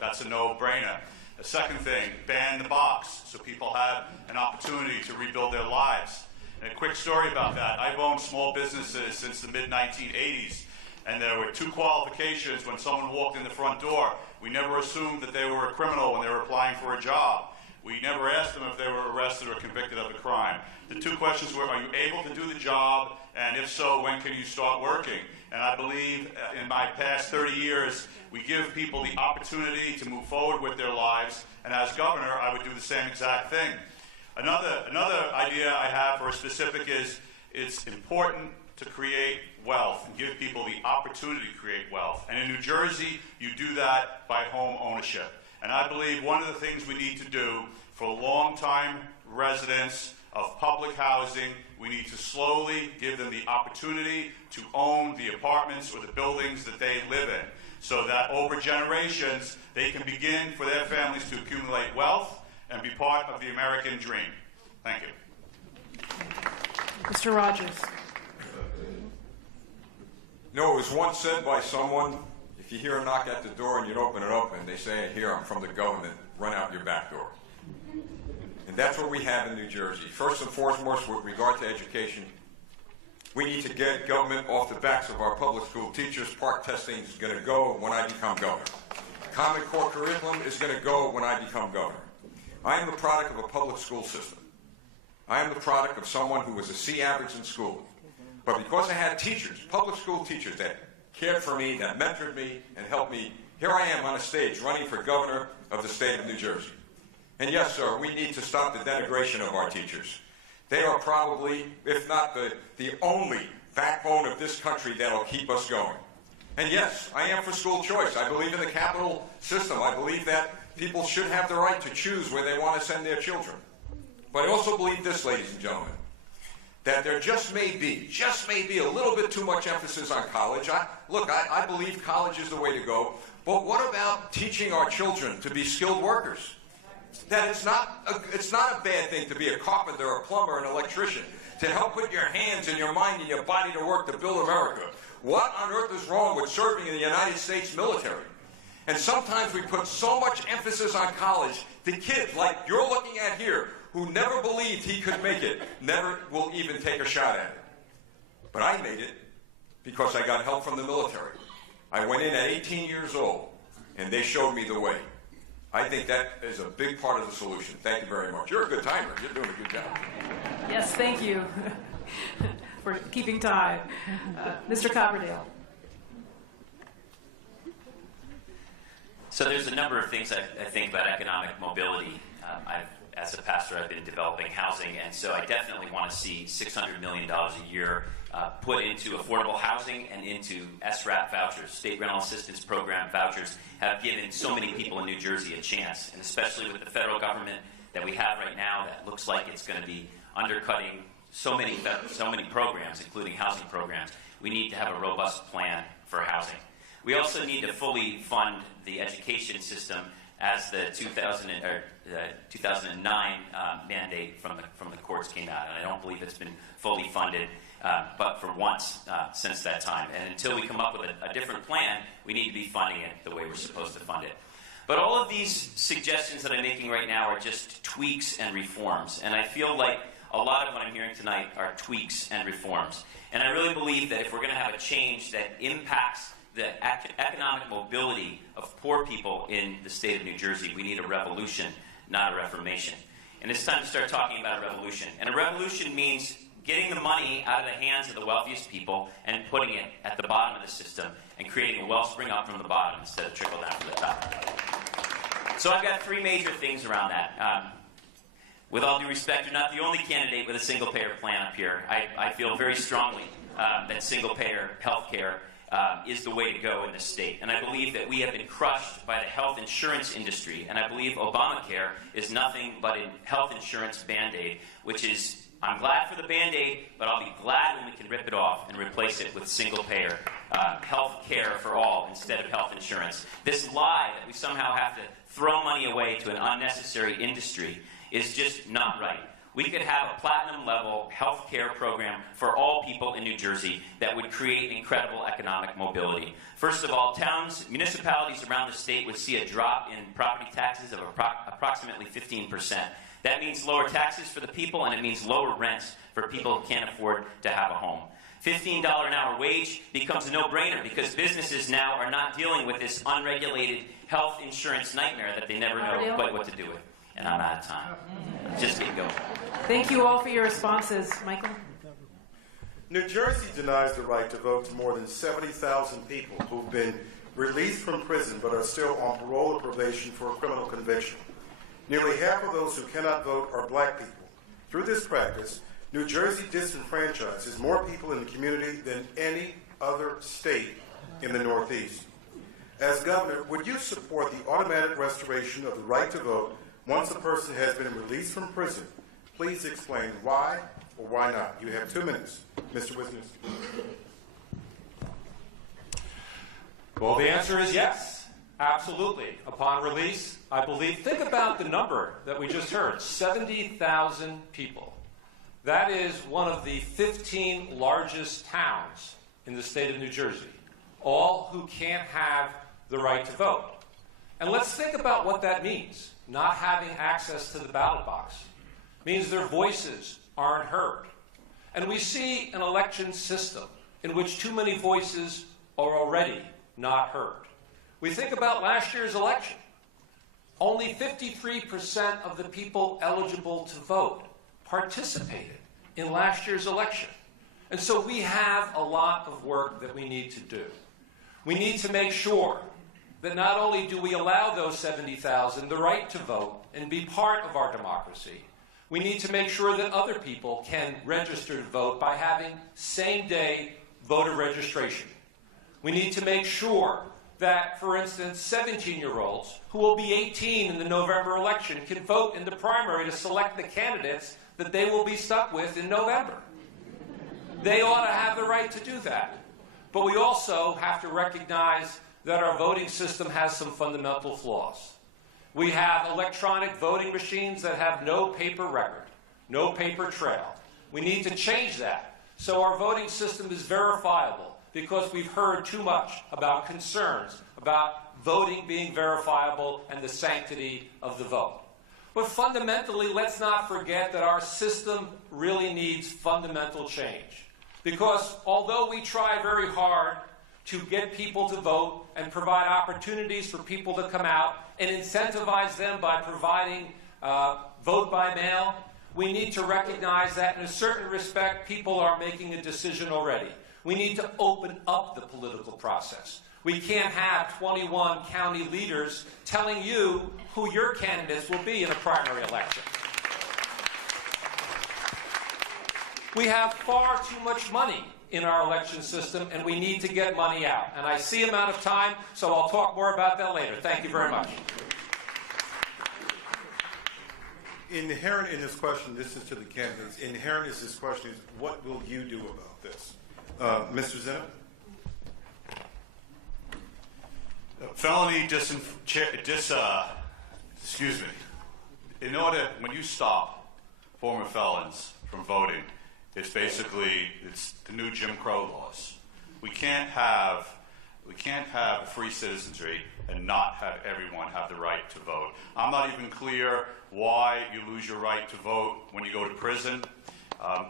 That's a no-brainer. The second thing, ban the box so people have an opportunity to rebuild their lives. And a quick story about that. I've owned small businesses since the mid-1980s, and there were 2 qualifications when someone walked in the front door. We never assumed that they were a criminal when they were applying for a job. We never asked them if they were arrested or convicted of a crime. The 2 questions were, are you able to do the job? And if so, when can you start working? And I believe in my past 30 years, we give people the opportunity to move forward with their lives. And as governor, I would do the same exact thing. Another idea I have for a specific is it's important to create wealth and give people the opportunity to create wealth. And in New Jersey, you do that by home ownership. And I believe one of the things we need to do for long-time residents of public housing, we need to slowly give them the opportunity to own the apartments or the buildings that they live in, so that over generations, they can begin for their families to accumulate wealth and be part of the American dream. Thank you. Mr. Rogers. No, it was once said by someone, if you hear a knock at the door and you open it up and they say, here, I'm from the government, run out your back door. And that's what we have in New Jersey. First and foremost, with regard to education, we need to get government off the backs of our public school teachers. Park testing is going to go when I become governor. Common Core curriculum is going to go when I become governor. I am the product of a public school system. I am the product of someone who was a C average in school. But because I had teachers, public school teachers, that cared for me, that mentored me, and helped me, here I am on a stage running for governor of the state of New Jersey. And yes, sir, we need to stop the denigration of our teachers. They are probably, if not the only backbone of this country that'll keep us going. And yes, I am for school choice. I believe in the capital system. I believe that people should have the right to choose where they want to send their children. But I also believe this, ladies and gentlemen, that there just may be a little bit too much emphasis on college. I believe college is the way to go. But what about teaching our children to be skilled workers? That it's not a bad thing to be a carpenter, a plumber, an electrician, to help put your hands and your mind and your body to work to build America. What on earth is wrong with serving in the United States military? And sometimes we put so much emphasis on college, the kids like you're looking at here, who never believed he could make it, never will even take a shot at it. But I made it because I got help from the military. I went in at 18 years old, and they showed me the way. I think that is a big part of the solution. Thank you very much. You're a good timer. You're doing a good job. Yes, thank you for keeping time. Mr. Copperdale. So there's a number of things I think about economic mobility. As a pastor, I've been developing housing, and so I definitely want to see $600 million a year put into affordable housing and into SRAP vouchers. State Rental Assistance Program vouchers have given so many people in New Jersey a chance, and especially with the federal government that we have right now that looks like it's going to be undercutting so many programs, including housing programs. We need to have a robust plan for housing. We also need to fully fund the education system as the 2009 mandate from the courts came out, and I don't believe it's been fully funded, but for once since that time. And until we come up with a different plan, we need to be funding it the way we're supposed to fund it. But all of these suggestions that I'm making right now are just tweaks and reforms, and I feel like a lot of what I'm hearing tonight are tweaks and reforms. And I really believe that if we're going to have a change that impacts the economic mobility of poor people in the state of New Jersey, we need a revolution, not a reformation. And it's time to start talking about a revolution. And a revolution means getting the money out of the hands of the wealthiest people and putting it at the bottom of the system and creating a wellspring up from the bottom instead of trickle down from the top. So I've got three major things around that. With all due respect, you're not the only candidate with a single-payer plan up here. I feel very strongly that single-payer health care is the way to go in this state. And I believe that we have been crushed by the health insurance industry. And I believe Obamacare is nothing but a health insurance Band-Aid, which is, I'm glad for the Band-Aid, but I'll be glad when we can rip it off and replace it with single-payer health care for all instead of health insurance. This lie that we somehow have to throw money away to an unnecessary industry is just not right. We could have a platinum-level health care program for all people in New Jersey that would create incredible economic mobility. First of all, towns, municipalities around the state would see a drop in property taxes of approximately 15%. That means lower taxes for the people, and it means lower rents for people who can't afford to have a home. $15 an hour wage becomes a no-brainer because businesses now are not dealing with this unregulated health insurance nightmare that they never know quite what to do with. And I'm out of time. Just get going. Thank you all for your responses. Michael? New Jersey denies the right to vote to more than 70,000 people who've been released from prison but are still on parole or probation for a criminal conviction. Nearly half of those who cannot vote are black people. Through this practice, New Jersey disenfranchises more people in the community than any other state in the Northeast. As governor, would you support the automatic restoration of the right to vote once a person has been released from prison? Please explain why or why not. You have 2 minutes. Mr. Wisniewski. Well, the answer is yes, absolutely. Upon release, I believe, think about the number that we just heard, 70,000 people. That is one of the 15 largest towns in the state of New Jersey, all who can't have the right to vote. And let's think about what that means, not having access to the ballot box. It means their voices aren't heard. And we see an election system in which too many voices are already not heard. We think about last year's election. Only 53% of the people eligible to vote participated in last year's election. And so we have a lot of work that we need to do. We need to make sure that not only do we allow those 70,000 the right to vote and be part of our democracy, we need to make sure that other people can register to vote by having same-day voter registration. We need to make sure that, for instance, 17-year-olds who will be 18 in the November election can vote in the primary to select the candidates that they will be stuck with in November. They ought to have the right to do that. But we also have to recognize that our voting system has some fundamental flaws. We have electronic voting machines that have no paper record, no paper trail. We need to change that so our voting system is verifiable, because we've heard too much about concerns about voting being verifiable and the sanctity of the vote. But fundamentally, let's not forget that our system really needs fundamental change. Because although we try very hard to get people to vote and provide opportunities for people to come out and incentivize them by providing vote by mail, we need to recognize that in a certain respect, people are making a decision already. We need to open up the political process. We can't have 21 county leaders telling you who your candidates will be in a primary election. We have far too much money in our election system, and we need to get money out. And I see I'm out of time, so I'll talk more about that later. Thank you very much. Inherent in this question, this is to the candidates, inherent in this question is, what will you do about this? Mr. Zinna? Felony excuse me. In order, when you stop former felons from voting, it's the new Jim Crow laws. We can't have a free citizenry and not have everyone have the right to vote. I'm not even clear why you lose your right to vote when you go to prison.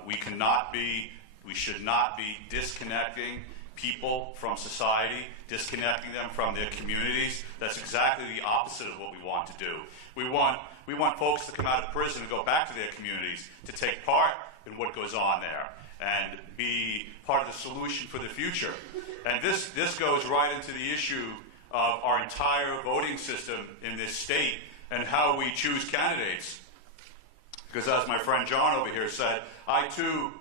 We should not be disconnecting people from society, disconnecting them from their communities. That's exactly the opposite of what we want to do. We want folks to come out of prison and go back to their communities to take part in what goes on there and be part of the solution for the future. And this goes right into the issue of our entire voting system in this state and how we choose candidates. Because as my friend John over here said, I too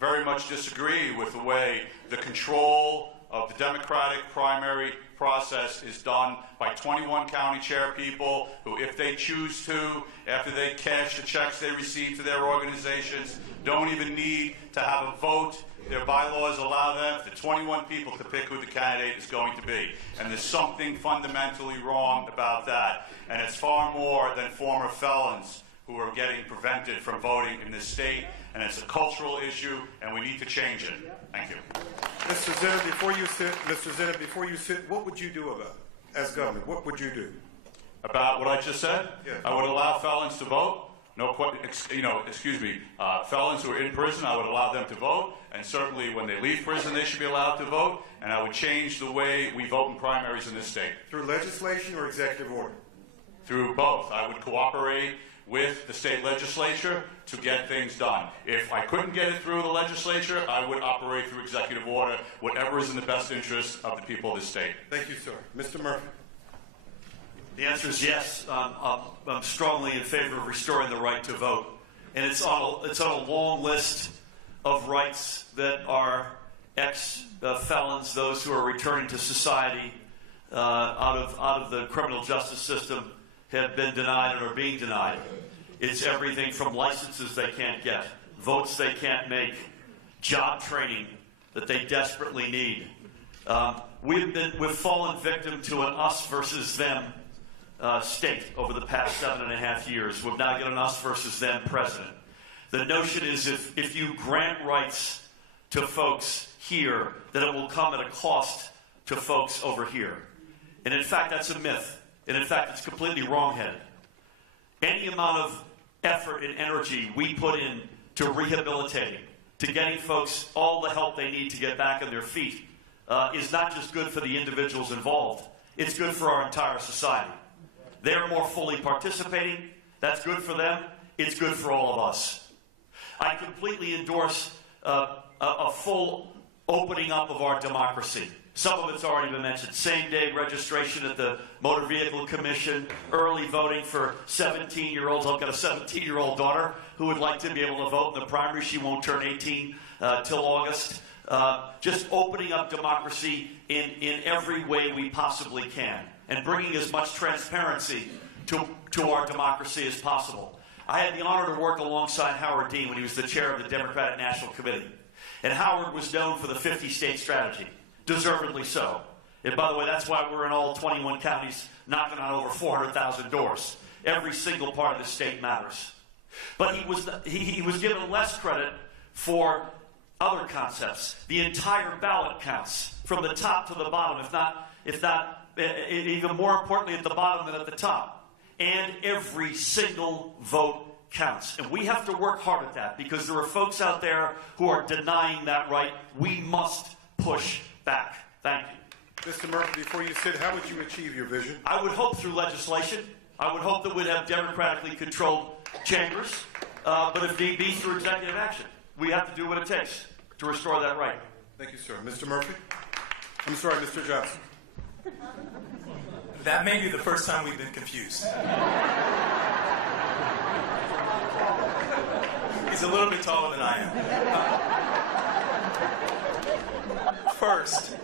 very much disagree with the way the control of the Democratic primary process is done by 21 county chair people who, if they choose to, after they cash the checks they receive to their organizations, don't even need to have a vote. Their bylaws allow them, the 21 people, to pick who the candidate is going to be. And there's something fundamentally wrong about that. And it's far more than former felons who are getting prevented from voting in this state. And it's a cultural issue, and we need to change it. Thank you. Mr. Zinna, before you sit, what would you do about it as governor? What would you do? About what I just said? Yes. I would allow felons to vote. Felons who are in prison, I would allow them to vote. And certainly when they leave prison, they should be allowed to vote. And I would change the way we vote in primaries in this state. Through legislation or executive order? Through both. I would cooperate with the state legislature to get things done. If I couldn't get it through the legislature, I would operate through executive order, whatever is in the best interest of the people of this state. Thank you, sir. Mr. Murphy. The answer is yes. I'm strongly in favor of restoring the right to vote. and it's on a long list of rights that are ex-felons, those who are returning to society out of the criminal justice system, have been denied and are being denied. It's everything from licenses they can't get, votes they can't make, job training that they desperately need. We've fallen victim to an us versus them state over the past 7.5 years. We've now got an us versus them president. The notion is if you grant rights to folks here, that it will come at a cost to folks over here. And in fact, that's a myth. And in fact, it's completely wrong-headed. Any amount of effort and energy we put in to rehabilitating, to getting folks all the help they need to get back on their feet, is not just good for the individuals involved. It's good for our entire society. They're more fully participating. That's good for them. It's good for all of us. I completely endorse a full opening up of our democracy. Some of it's already been mentioned. Same-day registration at the Motor Vehicle Commission, early voting for 17-year-olds. I've got a 17-year-old daughter who would like to be able to vote in the primary. She won't turn 18 till August. Just opening up democracy in every way we possibly can and bringing as much transparency to our democracy as possible. I had the honor to work alongside Howard Dean when he was the chair of the Democratic National Committee. And Howard was known for the 50-state strategy, deservedly so. And by the way, that's why we're in all 21 counties knocking on over 400,000 doors. Every single part of the state matters. But he was given less credit for other concepts. The entire ballot counts, from the top to the bottom, if not even more importantly at the bottom than at the top. And every single vote counts. And we have to work hard at that because there are folks out there who are denying that right. We must push back. Thank you. Mr. Murphy, before you sit, how would you achieve your vision? I would hope through legislation. I would hope that we'd have democratically controlled chambers, but if need be, through executive action. We have to do what it takes to restore that right. Thank you, sir. Mr. Murphy? I'm sorry, Mr. Johnson. That may be the first time we've been confused. He's a little bit taller than I am. First,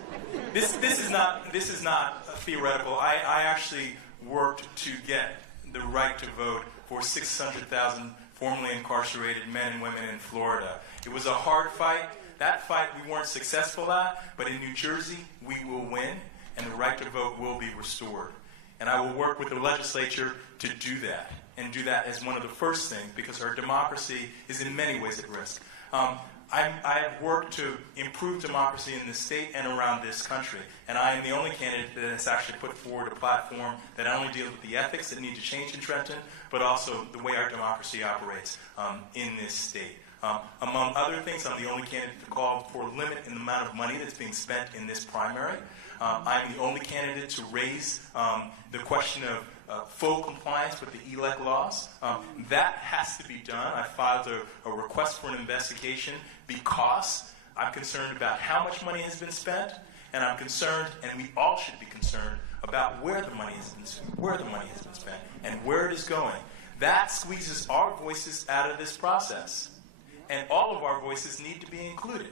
this is not theoretical. I actually worked to get the right to vote for 600,000 formerly incarcerated men and women in Florida. It was a hard fight. That fight we weren't successful at, but in New Jersey we will win, and the right to vote will be restored. And I will work with the legislature to do that, and do that as one of the first things, because our democracy is in many ways at risk. I have worked to improve democracy in this state and around this country, and I am the only candidate that has actually put forward a platform that not only deals with the ethics that need to change in Trenton, but also the way our democracy operates in this state. Among other things, I'm the only candidate to call for a limit in the amount of money that's being spent in this primary. I'm the only candidate to raise the question of full compliance with the ELEC laws. That has to be done. I filed a request for an investigation because I'm concerned about how much money has been spent, and I'm concerned, and we all should be concerned, about where the money has been spent, and where it is going. That squeezes our voices out of this process, and all of our voices need to be included.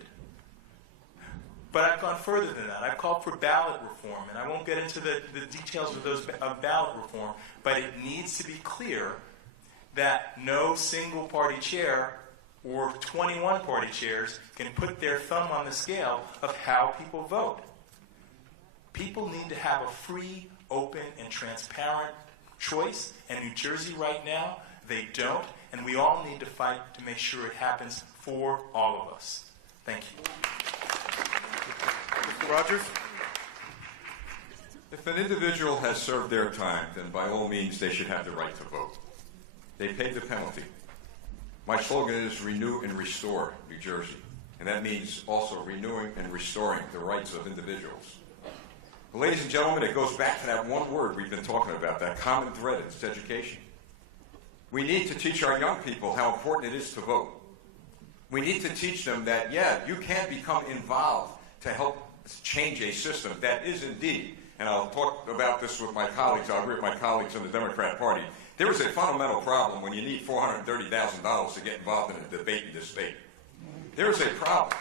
But I've gone further than that. I've called for ballot reform, and I won't get into the details of ballot reform, but it needs to be clear that no single party chair or 21 party chairs can put their thumb on the scale of how people vote. People need to have a free, open, and transparent choice, and New Jersey right now, they don't, and we all need to fight to make sure it happens for all of us. Thank you. Mr. Rogers? If an individual has served their time, then by all means they should have the right to vote. They paid the penalty. My slogan is renew and restore New Jersey, and that means also renewing and restoring the rights of individuals. Well, ladies and gentlemen, it goes back to that one word we've been talking about, that common thread, it's education. We need to teach our young people how important it is to vote. We need to teach them that, yeah, you can become involved to help change a system that is indeed, and I'll talk about this with my colleagues, I'll agree with my colleagues in the Democrat Party, There is a fundamental problem when you need $430,000 to get involved in a debate in this state. There's a problem.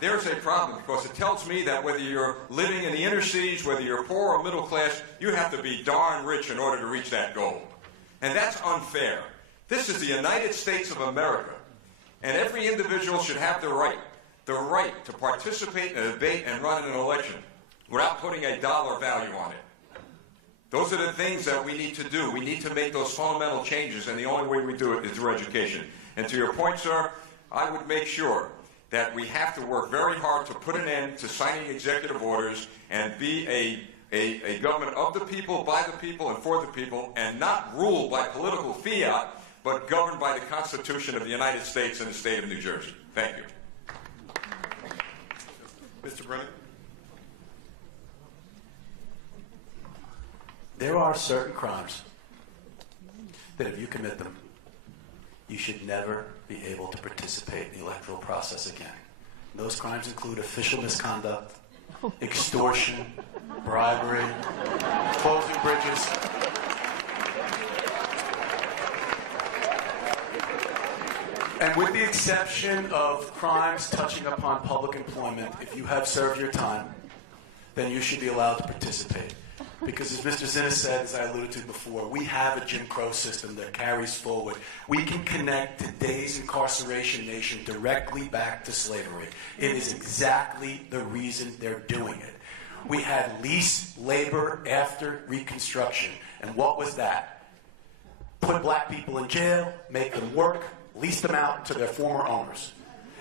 There's a problem because it tells me that whether you're living in the inner cities, whether you're poor or middle class, you have to be darn rich in order to reach that goal. And that's unfair. This is the United States of America. And every individual should have the right to participate in a debate and run in an election without putting a dollar value on it. Those are the things that we need to do. We need to make those fundamental changes, and the only way we do it is through education. And to your point, sir, I would make sure that we have to work very hard to put an end to signing executive orders and be a government of the people, by the people, and for the people, and not ruled by political fiat, but governed by the Constitution of the United States and the state of New Jersey. Thank you. Mr. Brennan? There are certain crimes that if you commit them, you should never be able to participate in the electoral process again. Those crimes include official misconduct, extortion, bribery, closing bridges. And with the exception of crimes touching upon public employment, if you have served your time, then you should be allowed to participate. Because as Mr. Zinna said, as I alluded to before, we have a Jim Crow system that carries forward. We can connect today's incarceration nation directly back to slavery. It is exactly the reason they're doing it. We had lease labor after Reconstruction. And what was that? Put black people in jail, make them work, lease them out to their former owners.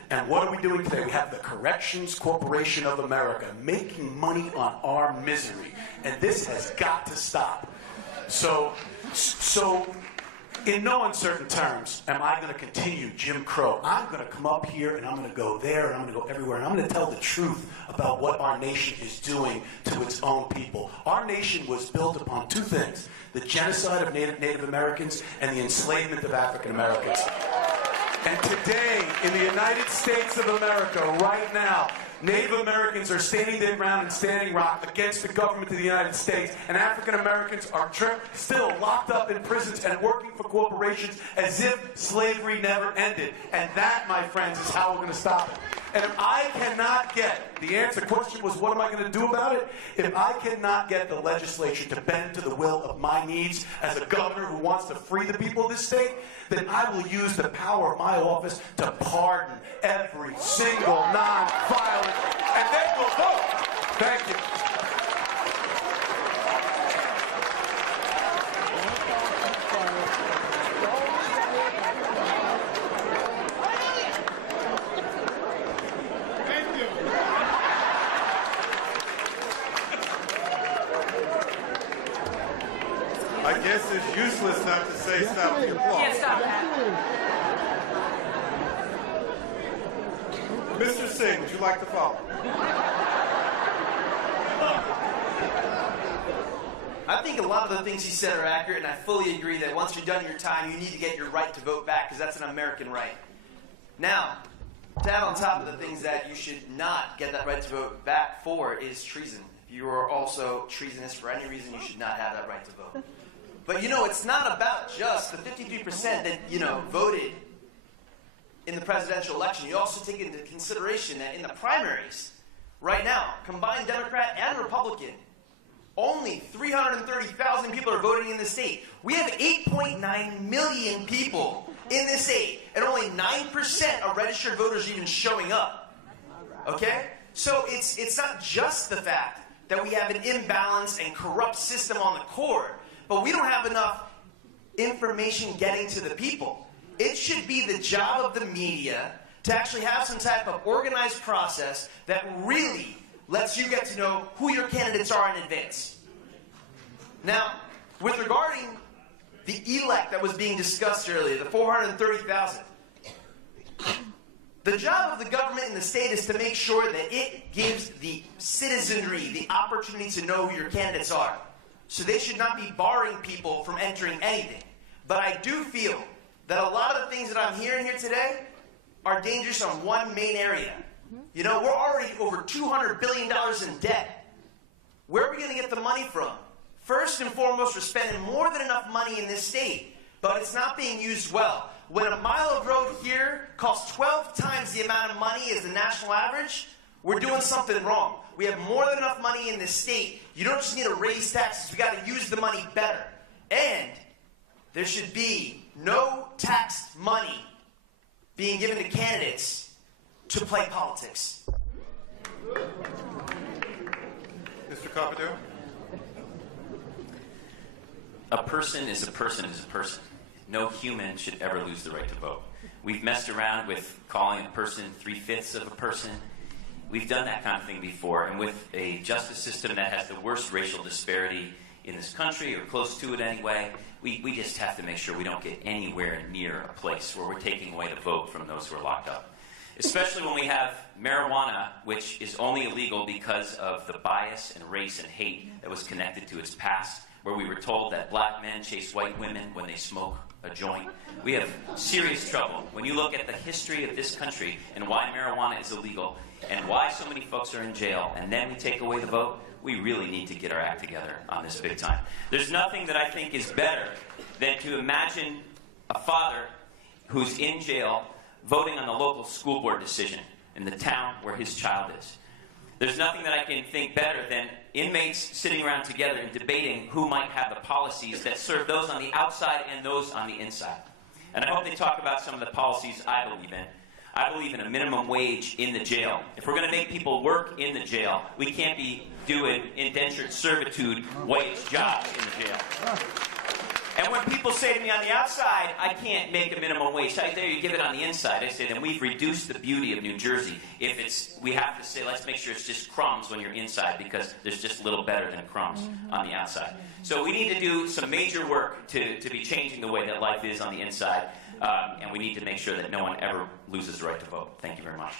And what are we doing today? We have the Corrections Corporation of America making money on our misery. And this has got to stop. So in no uncertain terms am I going to continue Jim Crow. I'm going to come up here and I'm going to go there and I'm going to go everywhere. And I'm going to tell the truth about what our nation is doing to its own people. Our nation was built upon two things: the genocide of Native Americans and the enslavement of African Americans. And today, in the United States of America, right now, Native Americans are standing their ground in Standing Rock against the government of the United States, and African Americans are still locked up in prisons and working for corporations as if slavery never ended. And that, my friends, is how we're going to stop it. And if I cannot get, the question was, what am I going to do about it? If I cannot get the legislature to bend to the will of my needs as a governor who wants to free the people of this state, then I will use the power of my office to pardon every single non-violent, and then we'll vote. Thank you. I guess it's useless not to say stop the applause. Can't stop that. Mr. Singh, would you like to follow? I think a lot of the things he said are accurate, and I fully agree that once you're done your time, you need to get your right to vote back, because that's an American right. Now, to add on top of the things that you should not get that right to vote back for is treason. If you are also treasonous for any reason, you should not have that right to vote. But, it's not about just the 53% that, voted in the presidential election. You also take into consideration that in the primaries, right now, combined Democrat and Republican, only 330,000 people are voting in the state. We have 8.9 million people in this state, and only 9% of registered voters even showing up. Okay? So it's not just the fact that we have an imbalanced and corrupt system on the core, but we don't have enough information getting to the people. It should be the job of the media to actually have some type of organized process that really lets you get to know who your candidates are in advance. Now, with regarding the elect that was being discussed earlier, the 430,000, the job of the government in the state is to make sure that it gives the citizenry the opportunity to know who your candidates are. So they should not be barring people from entering anything. But I do feel that a lot of the things that I'm hearing here today are dangerous on one main area. We're already over $200 billion in debt. Where are we going to get the money from First and foremost, we're spending more than enough money in this state, but it's not being used well. When a mile of road here costs 12 times the amount of money as the national average, we're doing something wrong. We have more than enough money in this state. You don't just need to raise taxes. We got to use the money better. And there should be no taxed money being given to candidates to play politics. Mr. Carpenter? A person is a person is a person. No human should ever lose the right to vote. We've messed around with calling a person 3/5 of a person. We've done that kind of thing before, and with a justice system that has the worst racial disparity in this country, or close to it anyway, we just have to make sure we don't get anywhere near a place where we're taking away the vote from those who are locked up. Especially when we have marijuana, which is only illegal because of the bias and race and hate that was connected to its past, where we were told that black men chase white women when they smoke a joint. We have serious trouble. When you look at the history of this country and why marijuana is illegal and why so many folks are in jail, and then we take away the vote, we really need to get our act together on this big time. There's nothing that I think is better than to imagine a father who's in jail voting on the local school board decision in the town where his child is. There's nothing that I can think better than inmates sitting around together and debating who might have the policies that serve those on the outside and those on the inside. And I hope they talk about some of the policies I believe in. I believe in a minimum wage in the jail. If we're going to make people work in the jail, we can't be doing indentured servitude wage jobs in the jail. And when people say to me on the outside, I can't make a minimum wage, I tell you, give it on the inside. I say, then we've reduced the beauty of New Jersey. If it's, we have to say, let's make sure it's just crumbs when you're inside, because there's just a little better than crumbs on the outside. So we need to do some major work to be changing the way that life is on the inside, and we need to make sure that no one ever loses the right to vote. Thank you very much.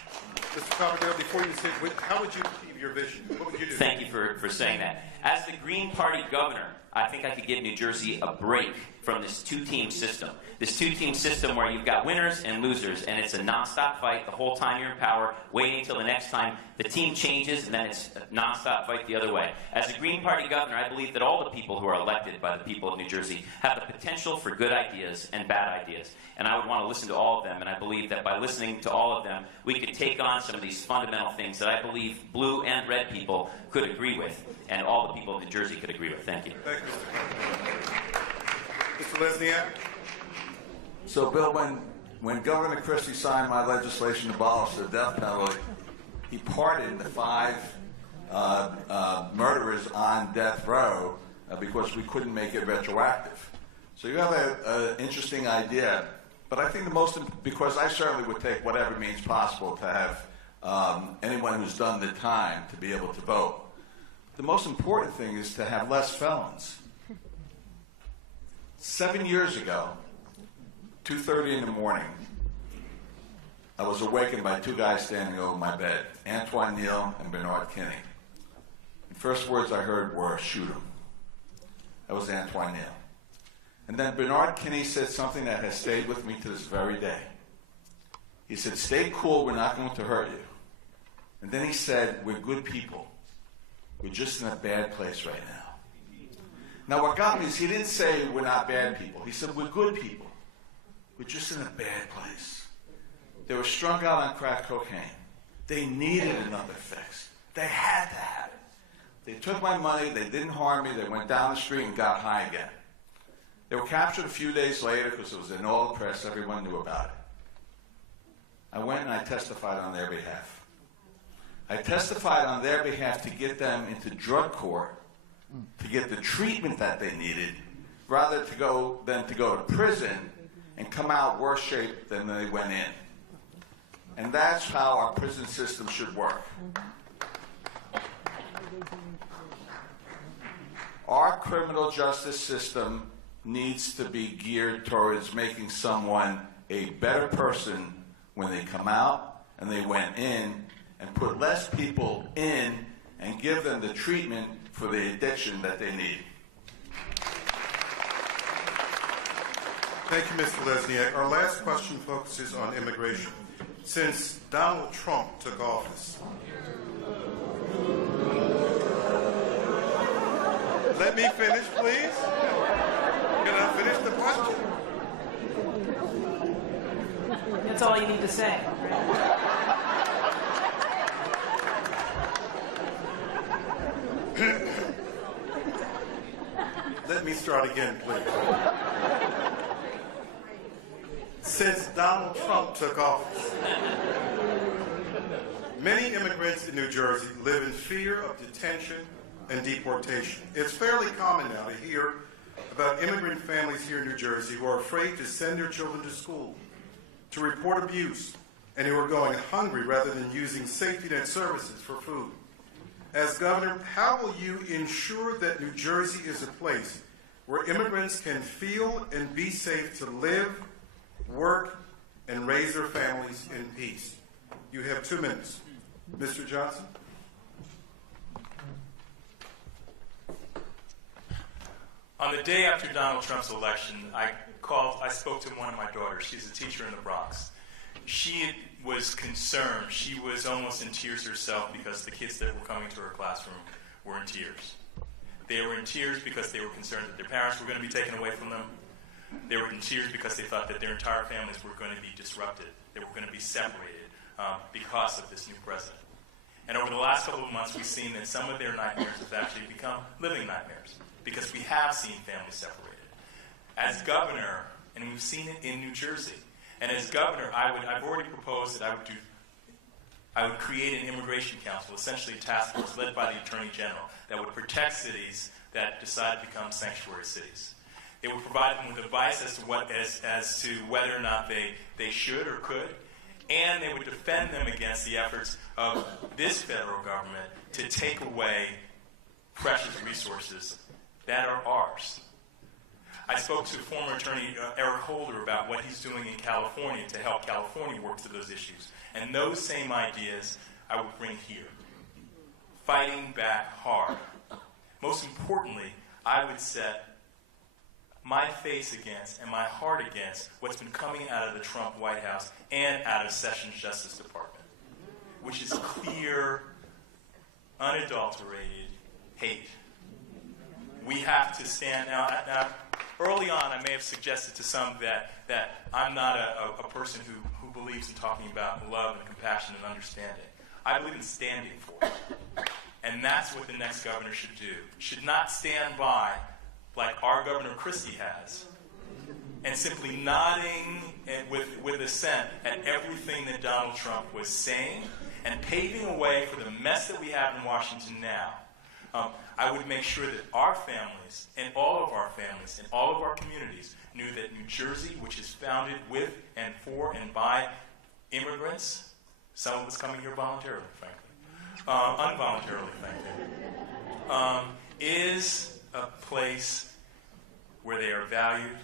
Mr. Carpenter, before you sit, how would you achieve your vision? What would you do? Thank you for saying that. As the Green Party governor, I think I could give New Jersey a break from this two-team system. This two-team system where you've got winners and losers, and it's a nonstop fight the whole time you're in power, waiting until the next time the team changes, and then it's a nonstop fight the other way. As a Green Party governor, I believe that all the people who are elected by the people of New Jersey have the potential for good ideas and bad ideas. And I would want to listen to all of them, and I believe that by listening to all of them, we could take on some of these fundamental things that I believe blue and red people could agree with, and all the people of New Jersey could agree with. Thank you. Thank you, Mr. Lesniak. So, Bill, when Governor Christie signed my legislation to abolish the death penalty, he pardoned the 5 murderers on death row because we couldn't make it retroactive. So you have an interesting idea, but I think because I certainly would take whatever means possible to have anyone who's done the time to be able to vote. The most important thing is to have less felons. 7 years ago, 2:30 in the morning, I was awakened by 2 guys standing over my bed, Antoine Neal and Bernard Kinney. The first words I heard were, "Shoot him." That was Antoine Neal. And then Bernard Kinney said something that has stayed with me to this very day. He said, "Stay cool, we're not going to hurt you." And then he said, "We're good people. We're just in a bad place right now." Now what got me is he didn't say we're not bad people. He said we're good people. We're just in a bad place. They were strung out on crack cocaine. They needed another fix. They had to have it. They took my money. They didn't harm me. They went down the street and got high again. They were captured a few days later because it was in all the press. Everyone knew about it. I went and I testified on their behalf. I testified on their behalf to get them into drug court, to get the treatment that they needed, rather than to go to prison and come out worse shape than they went in. And that's how our prison system should work. Our criminal justice system needs to be geared towards making someone a better person when they come out and they went in, and put less people in and give them the treatment for the addiction that they need. Thank you, Mr. Lesniak. Our last question focuses on immigration. Since Donald Trump took office, Let me finish, please. Can I finish the question? That's all you need to say. Let me start again, please. Since Donald Trump took office, many immigrants in New Jersey live in fear of detention and deportation. It's fairly common now to hear about immigrant families here in New Jersey who are afraid to send their children to school, to report abuse, and who are going hungry rather than using safety net services for food. As governor, how will you ensure that New Jersey is a place where immigrants can feel and be safe to live, work, and raise their families in peace? You have 2 minutes. Mr. Johnson? On the day after Donald Trump's election, I spoke to one of my daughters. She's a teacher in the Bronx. She was concerned. She was almost in tears herself because the kids that were coming to her classroom were in tears. They were in tears because they were concerned that their parents were going to be taken away from them. They were in tears because they thought that their entire families were going to be disrupted. They were going to be separated because of this new president. And over the last couple of months, we've seen that some of their nightmares have actually become living nightmares because we have seen families separated. As governor, and we've seen it in New Jersey, and as governor, I've already proposed that I would create an immigration council, essentially a task force led by the Attorney General that would protect cities that decide to become sanctuary cities. It would provide them with advice as to whether or not they should or could, and they would defend them against the efforts of this federal government to take away precious resources that are ours. I spoke to former attorney Eric Holder about what he's doing in California to help California work through those issues. And those same ideas I would bring here. Fighting back hard. Most importantly, I would set my face against and my heart against what's been coming out of the Trump White House and out of Sessions Justice Department, which is clear, unadulterated hate. We have to stand now. Early on, I may have suggested to some that I'm not a person who believes in talking about love and compassion and understanding. I believe in standing for it. And that's what the next governor should do. Should not stand by like our Governor Christie has and simply nodding and with assent at everything that Donald Trump was saying and paving a way for the mess that we have in Washington now. I would make sure that our families and all of our families and all of our communities knew that New Jersey, which is founded with and for and by immigrants, some of us coming here voluntarily, frankly, involuntarily, frankly, is a place where they are valued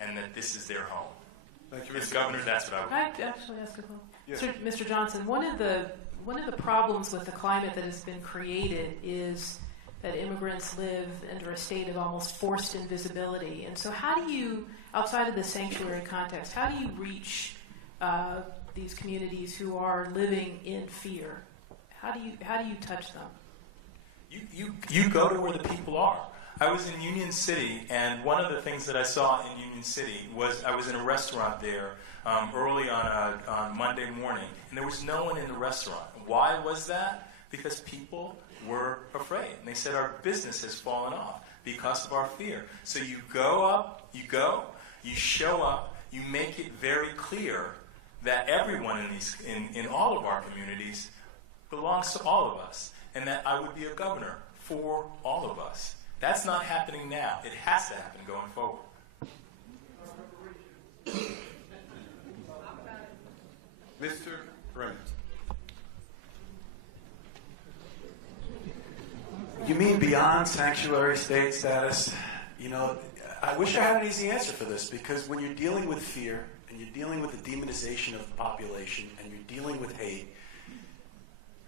and that this is their home. Thank you, As governor, that's what I would Can I actually ask a question? Yes. Mr. Johnson, one of the problems with the climate that has been created is that immigrants live under a state of almost forced invisibility. And so how do you, outside of the sanctuary context, how do you reach these communities who are living in fear? How do you touch them? You go to where the people are. I was in Union City, and one of the things that I saw in Union City was I was in a restaurant there early on Monday morning, and there was no one in the restaurant. Why was that? Because people were afraid. And they said our business has fallen off because of our fear. So you go, you show up, you make it very clear that everyone in all of our communities belongs to all of us, and that I would be a governor for all of us. That's not happening now. It has to happen going forward. Mr. Brennan. You mean beyond sanctuary state status? You know, I wish I had an easy answer for this, because when you're dealing with fear and you're dealing with the demonization of the population and you're dealing with hate,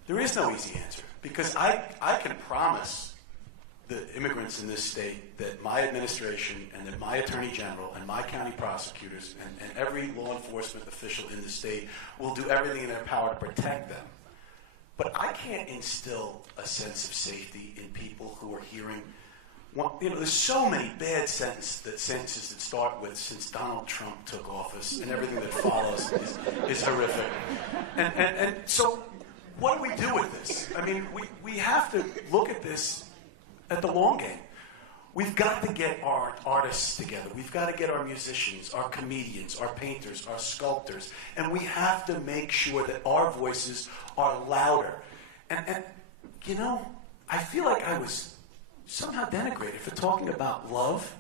there is no easy answer. Because I can promise the immigrants in this state that my administration and that my attorney general and my county prosecutors and every law enforcement official in the state will do everything in their power to protect them. But I can't instill a sense of safety in people who are hearing there's so many bad sentences that start with "since Donald Trump took office," and everything that follows is horrific. And so, what do we do with this? I mean, we have to look at this at the long game. We've got to get our artists together. We've got to get our musicians, our comedians, our painters, our sculptors, and we have to make sure that our voices are louder. And you know, I feel like I was somehow denigrated for talking about love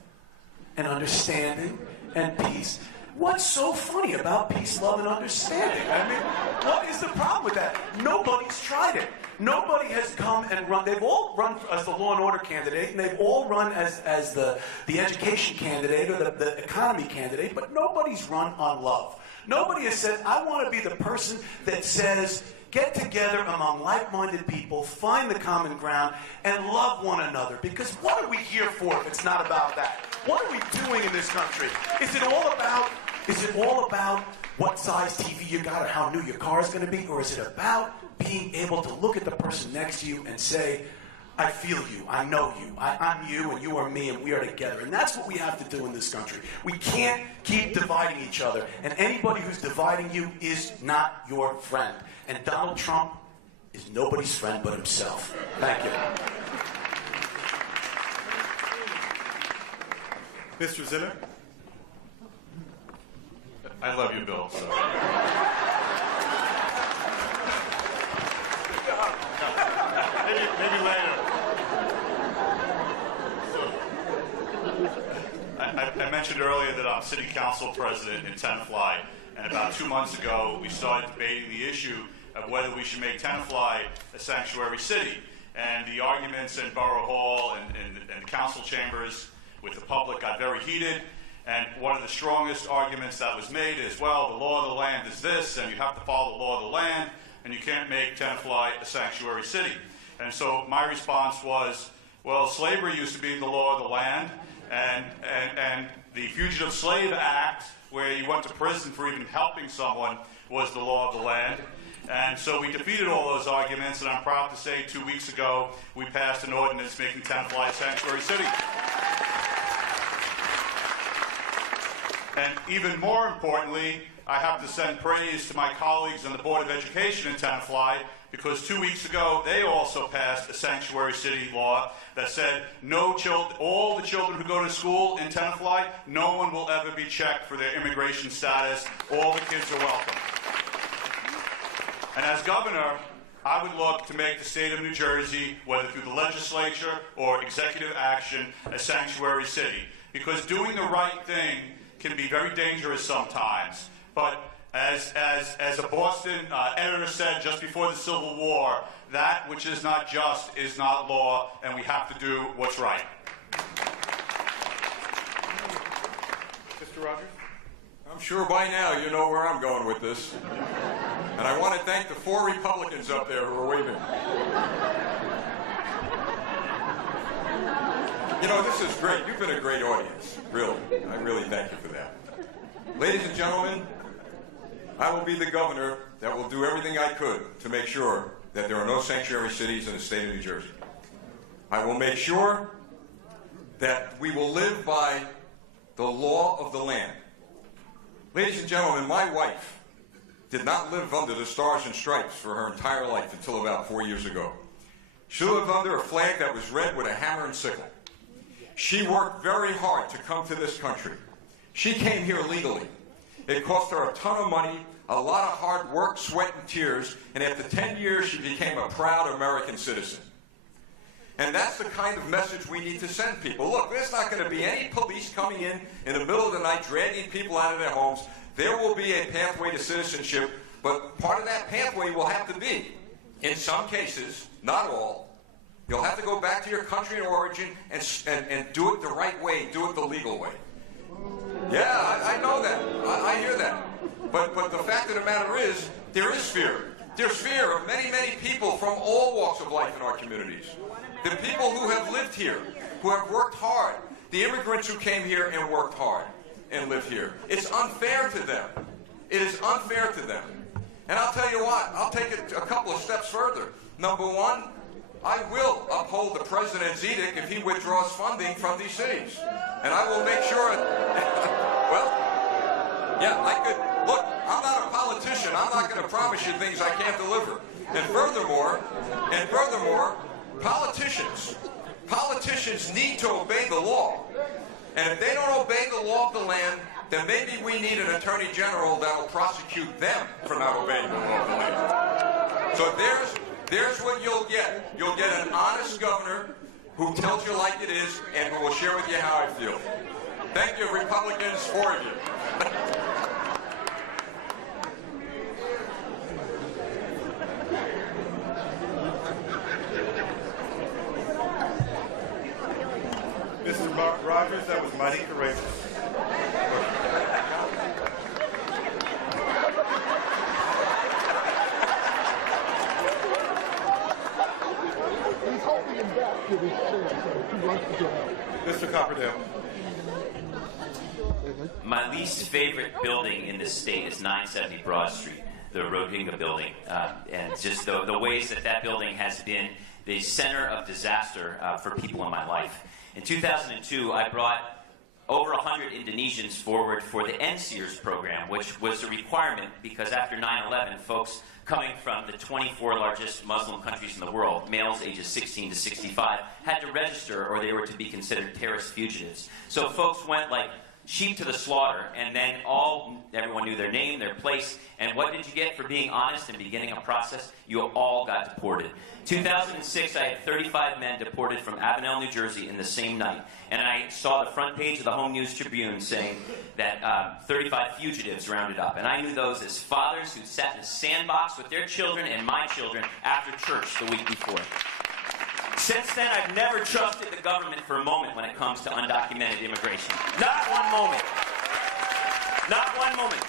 and understanding and peace. What's so funny about peace, love, and understanding? I mean, what is the problem with that? Nobody's tried it. Nobody has come and run. They've all run as the law and order candidate, and they've all run as the education candidate or the economy candidate, but nobody's run on love. Nobody has said, I want to be the person that says, get together among like-minded people, find the common ground, and love one another. Because what are we here for if it's not about that? What are we doing in this country? Is it all about what size TV you got or how new your car is going to be? Or is it about being able to look at the person next to you and say, I feel you, I know you, I'm you and you are me and we are together. And that's what we have to do in this country. We can't keep dividing each other. And anybody who's dividing you is not your friend. And Donald Trump is nobody's friend but himself. Thank you. Mr. Zinner? I love you, Bill. So. Maybe later. I mentioned earlier that I'm city council president in Tenafly, and about 2 months ago we started debating the issue of whether we should make Tenafly a sanctuary city. And the arguments in Borough Hall and council chambers with the public got very heated. And one of the strongest arguments that was made is, well, the law of the land is this, and you have to follow the law of the land, and you can't make Tenafly a sanctuary city. And so my response was, well, slavery used to be the law of the land, and the Fugitive Slave Act, where you went to prison for even helping someone, was the law of the land. And so we defeated all those arguments, and I'm proud to say 2 weeks ago we passed an ordinance making Tenafly a sanctuary city. And even more importantly, I have to send praise to my colleagues on the Board of Education in Tenafly, because 2 weeks ago they also passed a sanctuary city law that said all the children who go to school in Tenafly, no one will ever be checked for their immigration status. All the kids are welcome. And as governor, I would look to make the state of New Jersey, whether through the legislature or executive action, a sanctuary city. Because doing the right thing can be very dangerous sometimes. But as a Boston editor said just before the Civil War, that which is not just is not law, and we have to do what's right. Mr. Rogers? I'm sure by now you know where I'm going with this. And I want to thank the 4 Republicans up there who are waving. You know, this is great. You've been a great audience, really. I really thank you for that. Ladies and gentlemen, I will be the governor that will do everything I could to make sure that there are no sanctuary cities in the state of New Jersey. I will make sure that we will live by the law of the land. Ladies and gentlemen, my wife did not live under the stars and stripes for her entire life until about 4 years ago. She lived under a flag that was red with a hammer and sickle. She worked very hard to come to this country. She came here legally. It cost her a ton of money, a lot of hard work, sweat, and tears, and after 10 years, she became a proud American citizen. And that's the kind of message we need to send people. Look, there's not going to be any police coming in the middle of the night, dragging people out of their homes. There will be a pathway to citizenship, but part of that pathway will have to be, in some cases, not all, you'll have to go back to your country of origin and do it the right way, do it the legal way. Yeah, I know that. I hear that. But the fact of the matter is, there is fear. There's fear of many, many people from all walks of life in our communities. The people who have lived here, who have worked hard, the immigrants who came here and worked hard and lived here. It's unfair to them. It is unfair to them. And I'll tell you what, I'll take it a couple of steps further. Number one, I will uphold the president's edict if he withdraws funding from these cities. And I will make sure, well, yeah, I could, look, I'm not a politician. I'm not going to promise you things I can't deliver. And furthermore, politicians need to obey the law. And if they don't obey the law of the land, then maybe we need an attorney general that will prosecute them for not obeying the law of the land. So there's what you'll get. You'll get an honest governor who tells you like it is and who will share with you how I feel. Thank you, Republicans, for you. Mr. Rogers, that was mighty courageous. Mr. Copperdale. My least favorite building in this state is 970 Broad Street, the Rodinga building, and just the ways that building has been the center of disaster for people in my life. In 2002, I brought over 100 Indonesians forward for the NSEERS program, which was a requirement because after 9/11, folks coming from the 24 largest Muslim countries in the world, males ages 16 to 65, had to register or they were to be considered terrorist fugitives. So folks went like sheep to the slaughter, and then everyone knew their name, their place, and what did you get for being honest and beginning a process? You all got deported. 2006, I had 35 men deported from Avenel, New Jersey in the same night, and I saw the front page of the Home News Tribune saying that 35 fugitives rounded up, and I knew those as fathers who sat in a sandbox with their children and my children after church the week before. Since then, I've never trusted the government for a moment when it comes to undocumented immigration. Not one moment. Not one moment.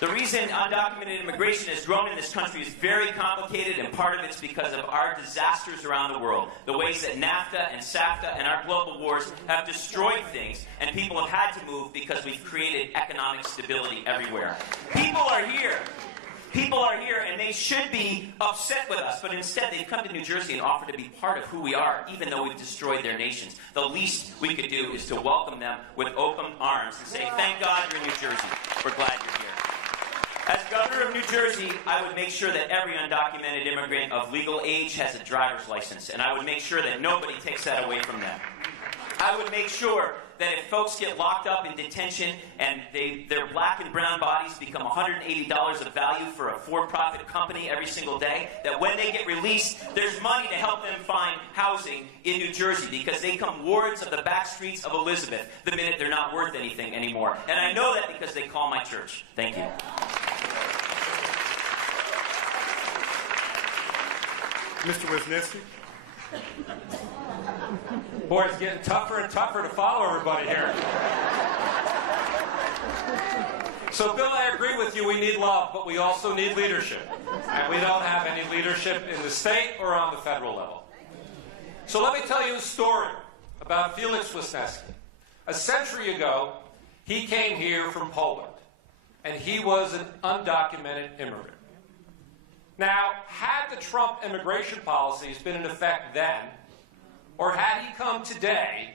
The reason undocumented immigration has grown in this country is very complicated, and part of it's because of our disasters around the world. The ways that NAFTA and SAFTA and our global wars have destroyed things, and people have had to move because we've created economic stability everywhere. People are here. People are here, and they should be upset with us, but instead they've come to New Jersey and offered to be part of who we are, even though we've destroyed their nations. The least we could do is to welcome them with open arms and say, thank God you're in New Jersey. We're glad you're here. As governor of New Jersey, I would make sure that every undocumented immigrant of legal age has a driver's license, and I would make sure that nobody takes that away from them. I would make sure that if folks get locked up in detention and their black and brown bodies become $180 of value for a for-profit company every single day, that when they get released, there's money to help them find housing in New Jersey because they come wards of the back streets of Elizabeth the minute they're not worth anything anymore. And I know that because they call my church. Thank you. Mr. Wisniewski. Boy, it's getting tougher and tougher to follow everybody here. So, Bill, I agree with you. We need love, but we also need leadership. And we don't have any leadership in the state or on the federal level. So let me tell you a story about Felix Wisniewski. A century ago, he came here from Poland, and he was an undocumented immigrant. Now, had the Trump immigration policies been in effect then, or had he come today,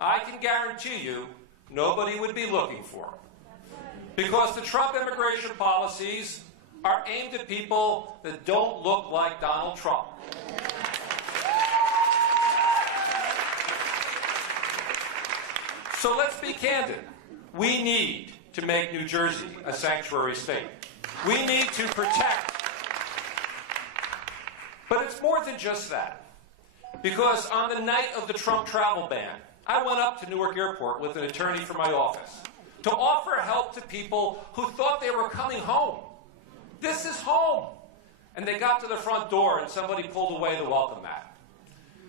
I can guarantee you nobody would be looking for him. Because the Trump immigration policies are aimed at people that don't look like Donald Trump. So let's be candid. We need to make New Jersey a sanctuary state. We need to protect. But it's more than just that. Because on the night of the Trump travel ban, I went up to Newark Airport with an attorney from my office to offer help to people who thought they were coming home. This is home. And they got to the front door and somebody pulled away the welcome mat.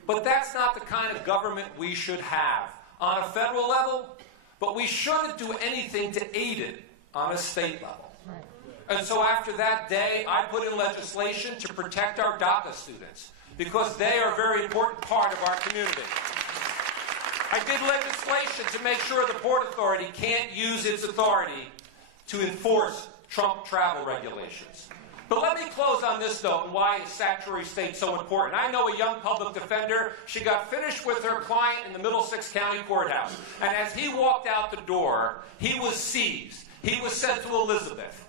But that's not the kind of government we should have on a federal level, but we shouldn't do anything to aid it on a state level. And so after that day, I put in legislation to protect our DACA students, because they are a very important part of our community. I did legislation to make sure the Port Authority can't use its authority to enforce Trump travel regulations. But let me close on this note and why is sanctuary state so important. I know a young public defender. She got finished with her client in the Middlesex County Courthouse. And as he walked out the door, he was seized. He was sent to Elizabeth.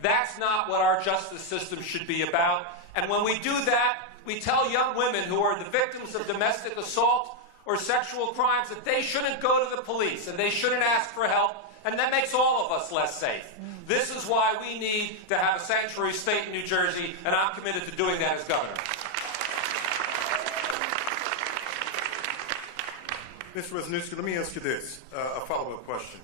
That's not what our justice system should be about. And when we do that, we tell young women who are the victims of domestic assault or sexual crimes that they shouldn't go to the police and they shouldn't ask for help. And that makes all of us less safe. This is why we need to have a sanctuary state in New Jersey, and I'm committed to doing that as governor. Mr. Wisniewski, let me ask you this, a follow-up question.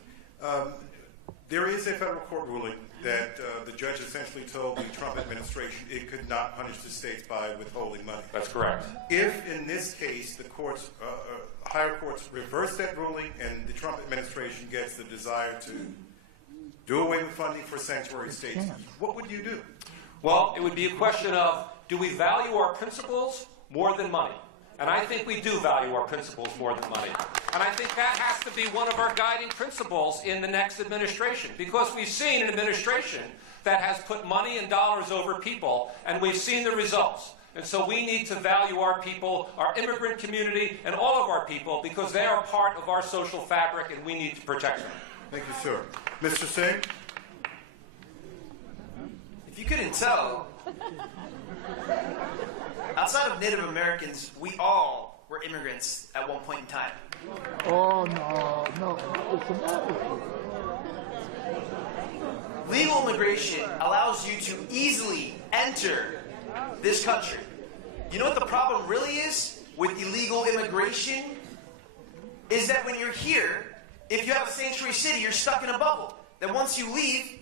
There is a federal court ruling that the judge essentially told the Trump administration it could not punish the states by withholding money. That's correct. If, in this case, the courts, higher courts reverse that ruling and the Trump administration gets the desire to do away with funding for sanctuary states, what would you do? Well, it would be a question of, do we value our principles more than money? And I think we do value our principles more than money. And I think that has to be one of our guiding principles in the next administration, because we've seen an administration that has put money and dollars over people, and we've seen the results. And so we need to value our people, our immigrant community, and all of our people, because they are part of our social fabric, and we need to protect them. Thank you, sir. Mr. Singh? If you couldn't tell, outside of Native Americans, we all were immigrants at one point in time. Oh, no, it's a matter. Legal immigration allows you to easily enter this country. You know what the problem really is with illegal immigration? Is that when you're here, if you have a sanctuary city, you're stuck in a bubble. Then once you leave,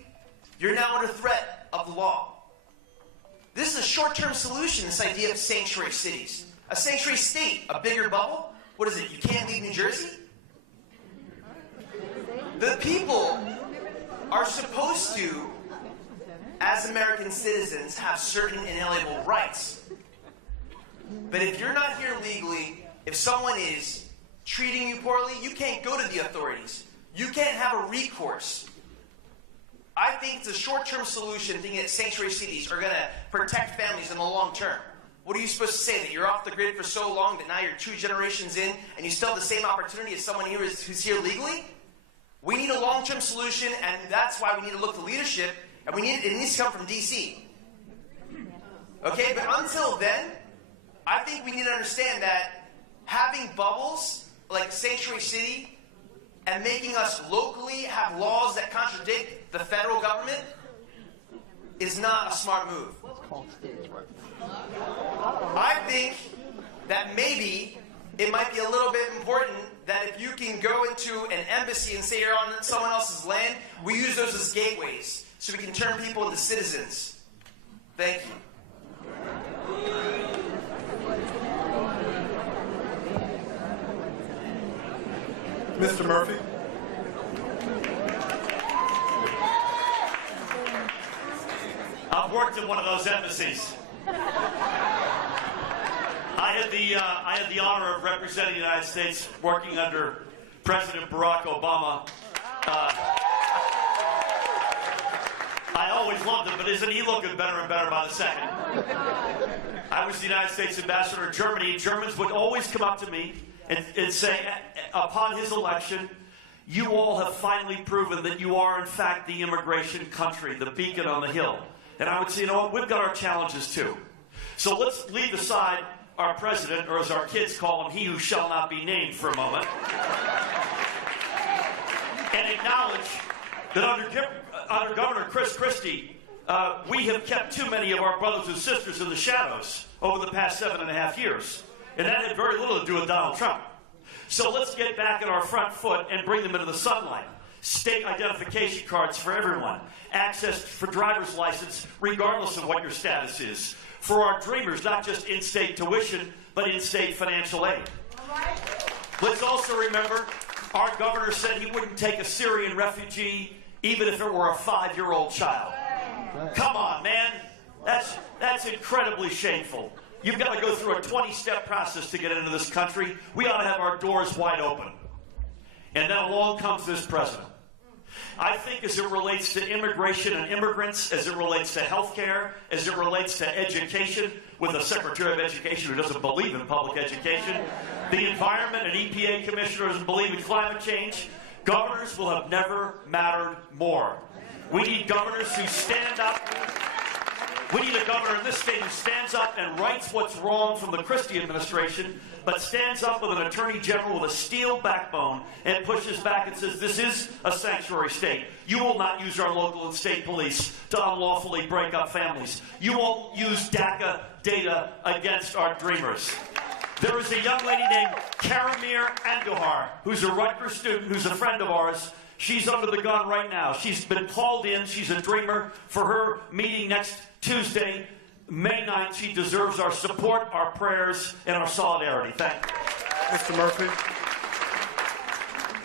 you're now under threat of the law. This is a short-term solution, this idea of sanctuary cities. A sanctuary state, a bigger bubble? What is it, you can't leave New Jersey? The people are supposed to, as American citizens, have certain inalienable rights. But if you're not here legally, if someone is treating you poorly, you can't go to the authorities. You can't have a recourse. I think it's a short-term solution thinking that sanctuary cities are going to protect families in the long term. What are you supposed to say? That you're off the grid for so long that now you're 2 generations in and you still have the same opportunity as someone here who's here legally? We need a long-term solution, and that's why we need to look to leadership, and it needs to come from D.C. Okay, but until then, I think we need to understand that having bubbles like Sanctuary City and making us locally have laws that contradict the federal government is not a smart move. I think that maybe it might be a little bit important that if you can go into an embassy and say you're on someone else's land, we use those as gateways so we can turn people into citizens. Thank you. Mr. Murphy? I've worked in one of those embassies. I had the honor of representing the United States working under President Barack Obama. I always loved him, but isn't he looking better and better by the second? I was the United States ambassador to Germany. Germans would always come up to me and say, upon his election, you all have finally proven that you are, in fact, the immigration country, the beacon on the hill. And I would say, you know what, we've got our challenges too. So let's leave aside our president, or as our kids call him, he who shall not be named, for a moment, and acknowledge that under Governor Chris Christie, we have kept too many of our brothers and sisters in the shadows over the past 7.5 years. And that had very little to do with Donald Trump. So let's get back on our front foot and bring them into the sunlight. State identification cards for everyone. Access for driver's license, regardless of what your status is. For our dreamers, not just in-state tuition, but in-state financial aid. Let's also remember, our governor said he wouldn't take a Syrian refugee, even if it were a 5-year-old child. Come on, man. That's incredibly shameful. You've got to go through a 20-step process to get into this country. We ought to have our doors wide open. And then along comes this president. I think as it relates to immigration and immigrants, as it relates to health care, as it relates to education, with a Secretary of Education who doesn't believe in public education, the environment and EPA commissioner doesn't believe in climate change, governors will have never mattered more. We need governors who stand up. We need a governor in this state who stands up and rights what's wrong from the Christie administration, but stands up with an attorney general with a steel backbone and pushes back and says, this is a sanctuary state. You will not use our local and state police to unlawfully break up families. You won't use DACA data against our dreamers. There is a young lady named Karamir Andujar, who's a Rutgers student, who's a friend of ours. She's under the gun right now. She's been called in. She's a dreamer for her meeting next Tuesday, May 9th. She deserves our support, our prayers, and our solidarity. Thank you. Mr. Murphy.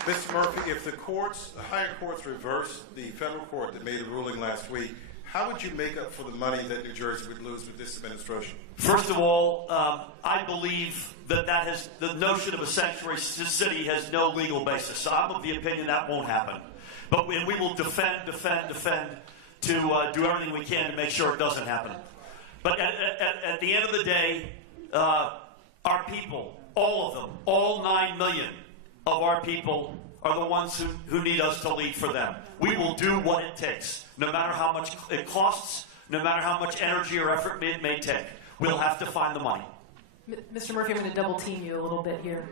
Mr. Murphy, if the higher courts reverse the federal court that made a ruling last week, how would you make up for the money that New Jersey would lose with this administration? First of all, I believe that the notion of a sanctuary city has no legal basis. So I'm of the opinion that won't happen. But we will defend to do everything we can to make sure it doesn't happen. But at the end of the day, our people, all of them, all 9 million of our people are the ones who need us to lead for them. We will do what it takes, no matter how much it costs, no matter how much energy or effort it may take. We'll have to find the money. Mr. Murphy, I'm going to double team you a little bit here.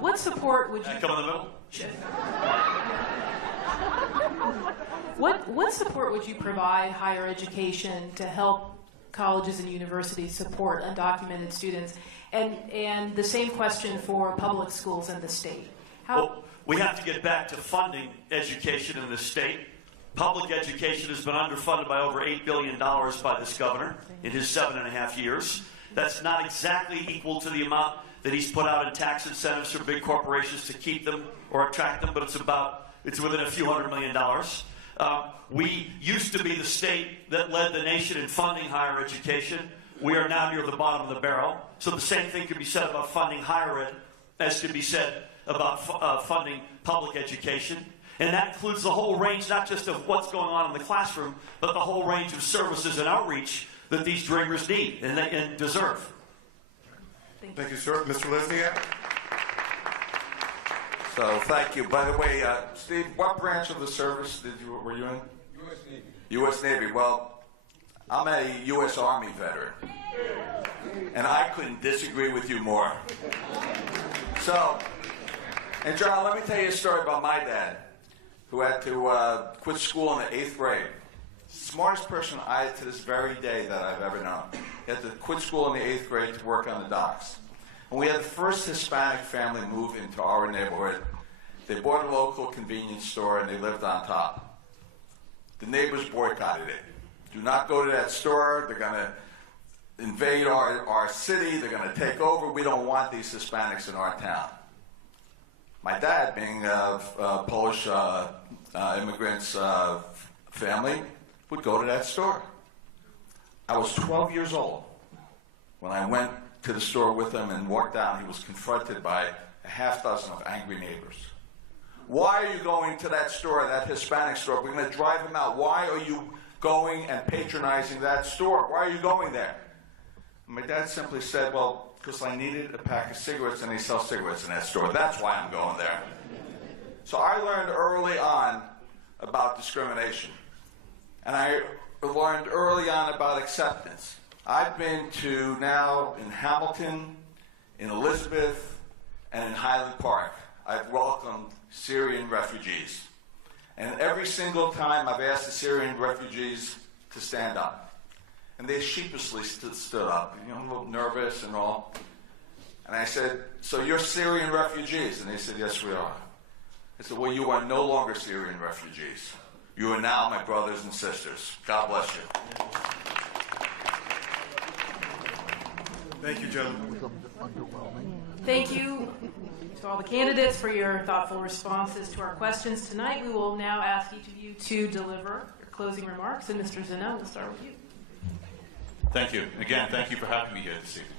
What support would you... Come in the middle. What support would you provide higher education to help colleges and universities support undocumented students? And the same question for public schools in the state. Well, we have to get back to funding education in the state. Public education has been underfunded by over $8 billion by this governor in his 7.5 years. That's not exactly equal to the amount that he's put out in tax incentives for big corporations to keep them or attract them, but it's within a few $100 million. We used to be the state that led the nation in funding higher education. We are now near the bottom of the barrel. So the same thing could be said about funding higher ed as could be said about funding public education. And that includes the whole range, not just of what's going on in the classroom, but the whole range of services and outreach that these dreamers need and deserve. Thank you, sir. Mr. Lesniak? So, thank you. By the way, Steve, what branch of the service were you in? U.S. Navy. U.S. Navy. Well, I'm a U.S. Army veteran, and I couldn't disagree with you more. So, and John, let me tell you a story about my dad, who had to quit school in the 8th grade. Smartest person to this very day that I've ever known. He had to quit school in the 8th grade to work on the docks. And we had the first Hispanic family move into our neighborhood. They bought a local convenience store and they lived on top. The neighbors boycotted it. Do not go to that store. They're going to invade our city. They're going to take over. We don't want these Hispanics in our town. My dad, being a Polish immigrants family, would go to that store. I was 12 years old when I went to the store with him and walked down. He was confronted by a half dozen of angry neighbors. Why are you going to that store, that Hispanic store? We're going to drive him out. Why are you going and patronizing that store? Why are you going there? And my dad simply said, well, because I needed a pack of cigarettes and they sell cigarettes in that store. That's why I'm going there. So I learned early on about discrimination. And I learned early on about acceptance. I've been to now in Hamilton, in Elizabeth, and in Highland Park. I've welcomed Syrian refugees. And every single time I've asked the Syrian refugees to stand up. And they sheepishly stood up, a little nervous and all. And I said, so you're Syrian refugees? And they said, yes, we are. I said, well, you are no longer Syrian refugees. You are now my brothers and sisters. God bless you. Thank you, gentlemen. Thank you to all the candidates for your thoughtful responses to our questions tonight. We will now ask each of you to deliver your closing remarks. And Mr. Zinno, we'll start with you. Thank you. Again, thank you for having me here this evening.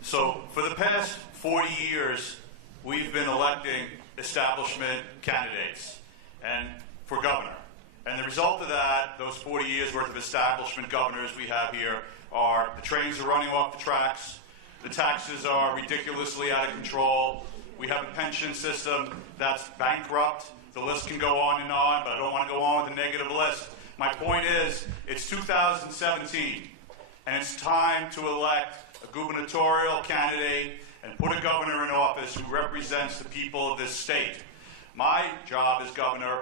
So, for the past 40 years, we've been electing establishment candidates. and for governor. And the result of that, those 40 years worth of establishment governors we have here, are the trains are running off the tracks, the taxes are ridiculously out of control, we have a pension system that's bankrupt, the list can go on, but I don't want to go on with a negative list. My point is, it's 2017, and it's time to elect a gubernatorial candidate and put a governor in office who represents the people of this state. My job as governor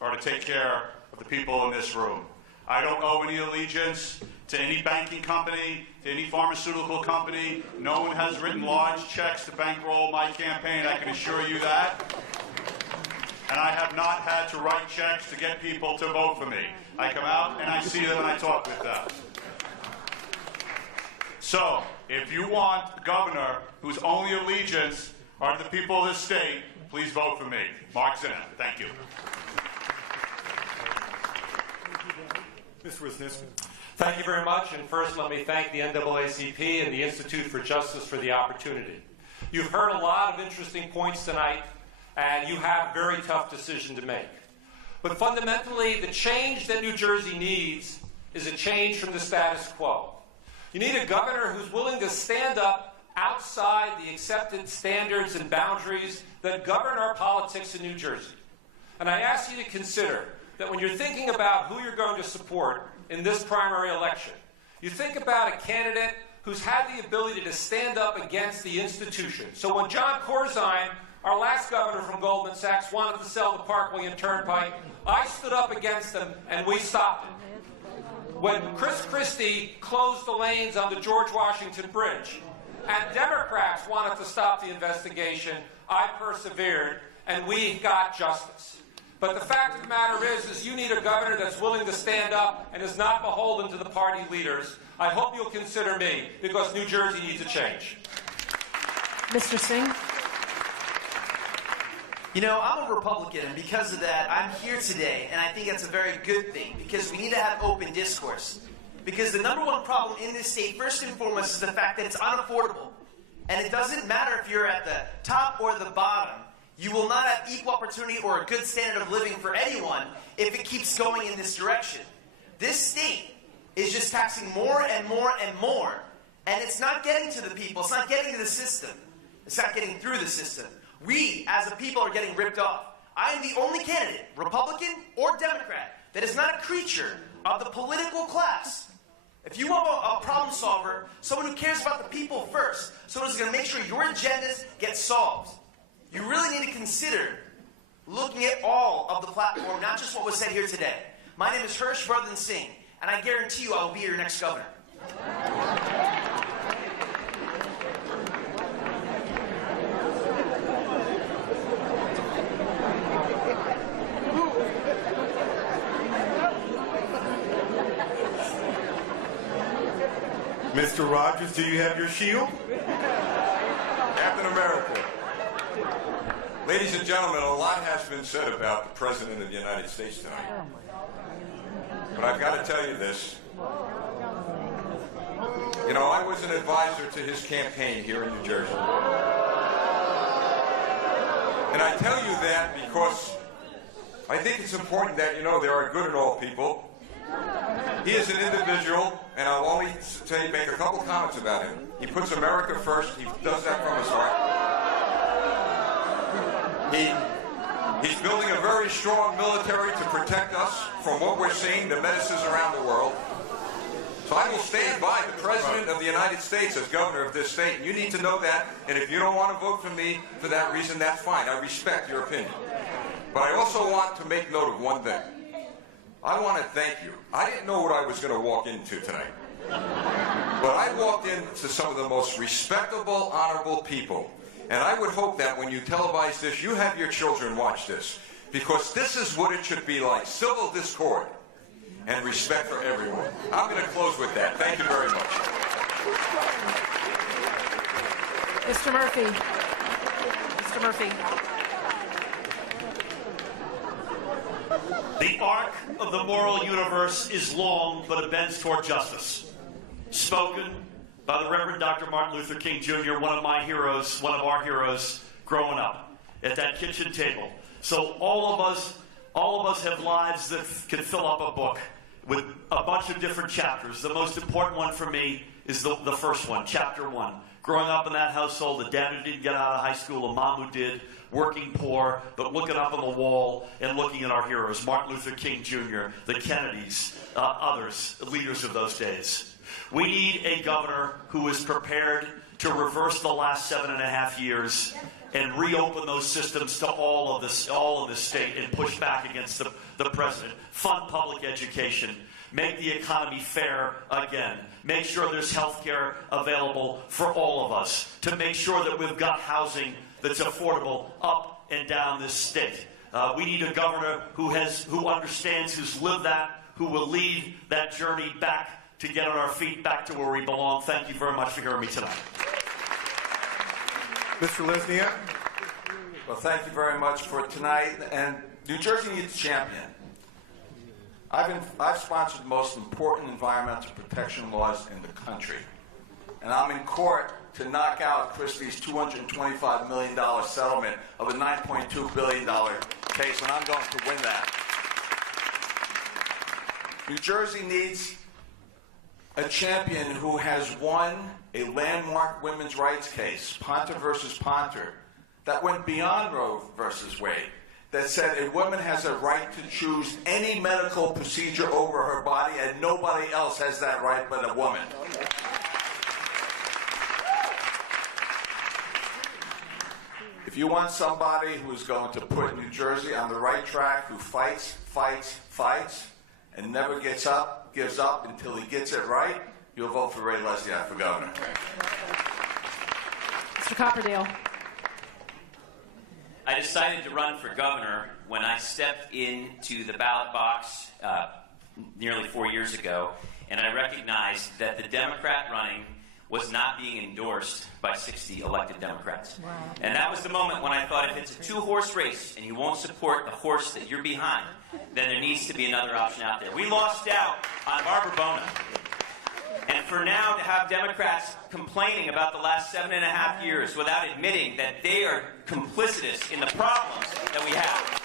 are to take care of the people in this room. I don't owe any allegiance to any banking company, to any pharmaceutical company. No one has written large checks to bankroll my campaign, I can assure you that. And I have not had to write checks to get people to vote for me. I come out and I see them and I talk with them. So, if you want a governor whose only allegiance are to the people of this state, please vote for me. Mark Zinna. Thank you. Mr. Wisniewski. Thank you very much, and first let me thank the NAACP and the Institute for Justice for the opportunity. You've heard a lot of interesting points tonight, and you have a very tough decision to make. But fundamentally, the change that New Jersey needs is a change from the status quo. You need a governor who's willing to stand up outside the accepted standards and boundaries that govern our politics in New Jersey. And I ask you to consider that when you're thinking about who you're going to support in this primary election, you think about a candidate who's had the ability to stand up against the institution. So when John Corzine, our last governor from Goldman Sachs, wanted to sell the Parkway and Turnpike, I stood up against them and we stopped it. When Chris Christie closed the lanes on the George Washington Bridge and Democrats wanted to stop the investigation, I persevered and we got justice. But the fact of the matter is you need a governor that's willing to stand up and is not beholden to the party leaders. I hope you'll consider me, because New Jersey needs a change. Mr. Singh? You know, I'm a Republican, and because of that, I'm here today, and I think that's a very good thing, because we need to have open discourse. Because the number one problem in this state, first and foremost, is the fact that it's unaffordable. And it doesn't matter if you're at the top or the bottom. You will not have equal opportunity or a good standard of living for anyone if it keeps going in this direction. This state is just taxing more and more and more, and it's not getting to the people. It's not getting to the system. It's not getting through the system. We, as a people, are getting ripped off. I am the only candidate, Republican or Democrat, that is not a creature of the political class. If you want a problem solver, someone who cares about the people first, someone who's going to make sure your agendas get solved, you really need to consider looking at all of the platform, not just what was said here today. My name is Harshvardhan Singh, and I guarantee you I will be your next governor. Mr. Rogers, do you have your shield? Captain America. Ladies and gentlemen, a lot has been said about the President of the United States tonight. But I've got to tell you this. You know, I was an advisor to his campaign here in New Jersey. And I tell you that because I think it's important that you know there are good in all people. He is an individual, and I'll only make a couple comments about him. He puts America first. He does that from his heart. He's building a very strong military to protect us from what we're seeing, the menaces around the world. So I will stand by the President of the United States as governor of this state. And you need to know that. And if you don't want to vote for me for that reason, that's fine. I respect your opinion. But I also want to make note of one thing. I want to thank you. I didn't know what I was going to walk into tonight. But I walked into some of the most respectable, honorable people. And I would hope that when you televise this, you have your children watch this. Because this is what it should be like. Civil discord and respect for everyone. I'm going to close with that. Thank you very much. Mr. Murphy. Mr. Murphy. The arc of the moral universe is long, but it bends toward justice. Spoken by the Reverend Dr. Martin Luther King Jr., one of my heroes, one of our heroes growing up at that kitchen table. So all of us All of us have lives that can fill up a book with a bunch of different chapters. The most important one for me is the first one, chapter 1. Growing up in that household, the dad who didn't get out of high school, a mom who did, working poor, but looking up on the wall and looking at our heroes, Martin Luther King Jr., the Kennedys, others, leaders of those days. We need a governor who is prepared to reverse the last 7.5 years and reopen those systems to all of the state and push back against the president. Fund public education. Make the economy fair again. Make sure there's health care available for all of us. To make sure that we've got housing that's affordable up and down this state. We need a governor who understands, who's lived that, who will lead that journey back to get on our feet, back to where we belong. Thank you very much for hearing me tonight. Mr. Lesniak. Well, thank you very much for tonight. And New Jersey needs a champion. I've sponsored the most important environmental protection laws in the country. And I'm in court to knock out Christie's $225 million settlement of a $9.2 billion case, and I'm going to win that. New Jersey needs a champion who has won a landmark women's rights case, Ponter versus Ponter, that went beyond Roe versus Wade, that said a woman has a right to choose any medical procedure over her body, and nobody else has that right but a woman. If you want somebody who's going to put New Jersey on the right track, who fights, and never gives up until he gets it right, you'll vote for Ray Lesniak for governor. Mr. Copperdale. I decided to run for governor when I stepped into the ballot box nearly 4 years ago, and I recognized that the Democrat running was not being endorsed by 60 elected Democrats. Wow. And that was the moment when I thought, if it's a two-horse race and you won't support the horse that you're behind, then there needs to be another option out there. We lost out on Barbara Bona. And for now to have Democrats complaining about the last 7.5 years without admitting that they are complicitous in the problems that we have.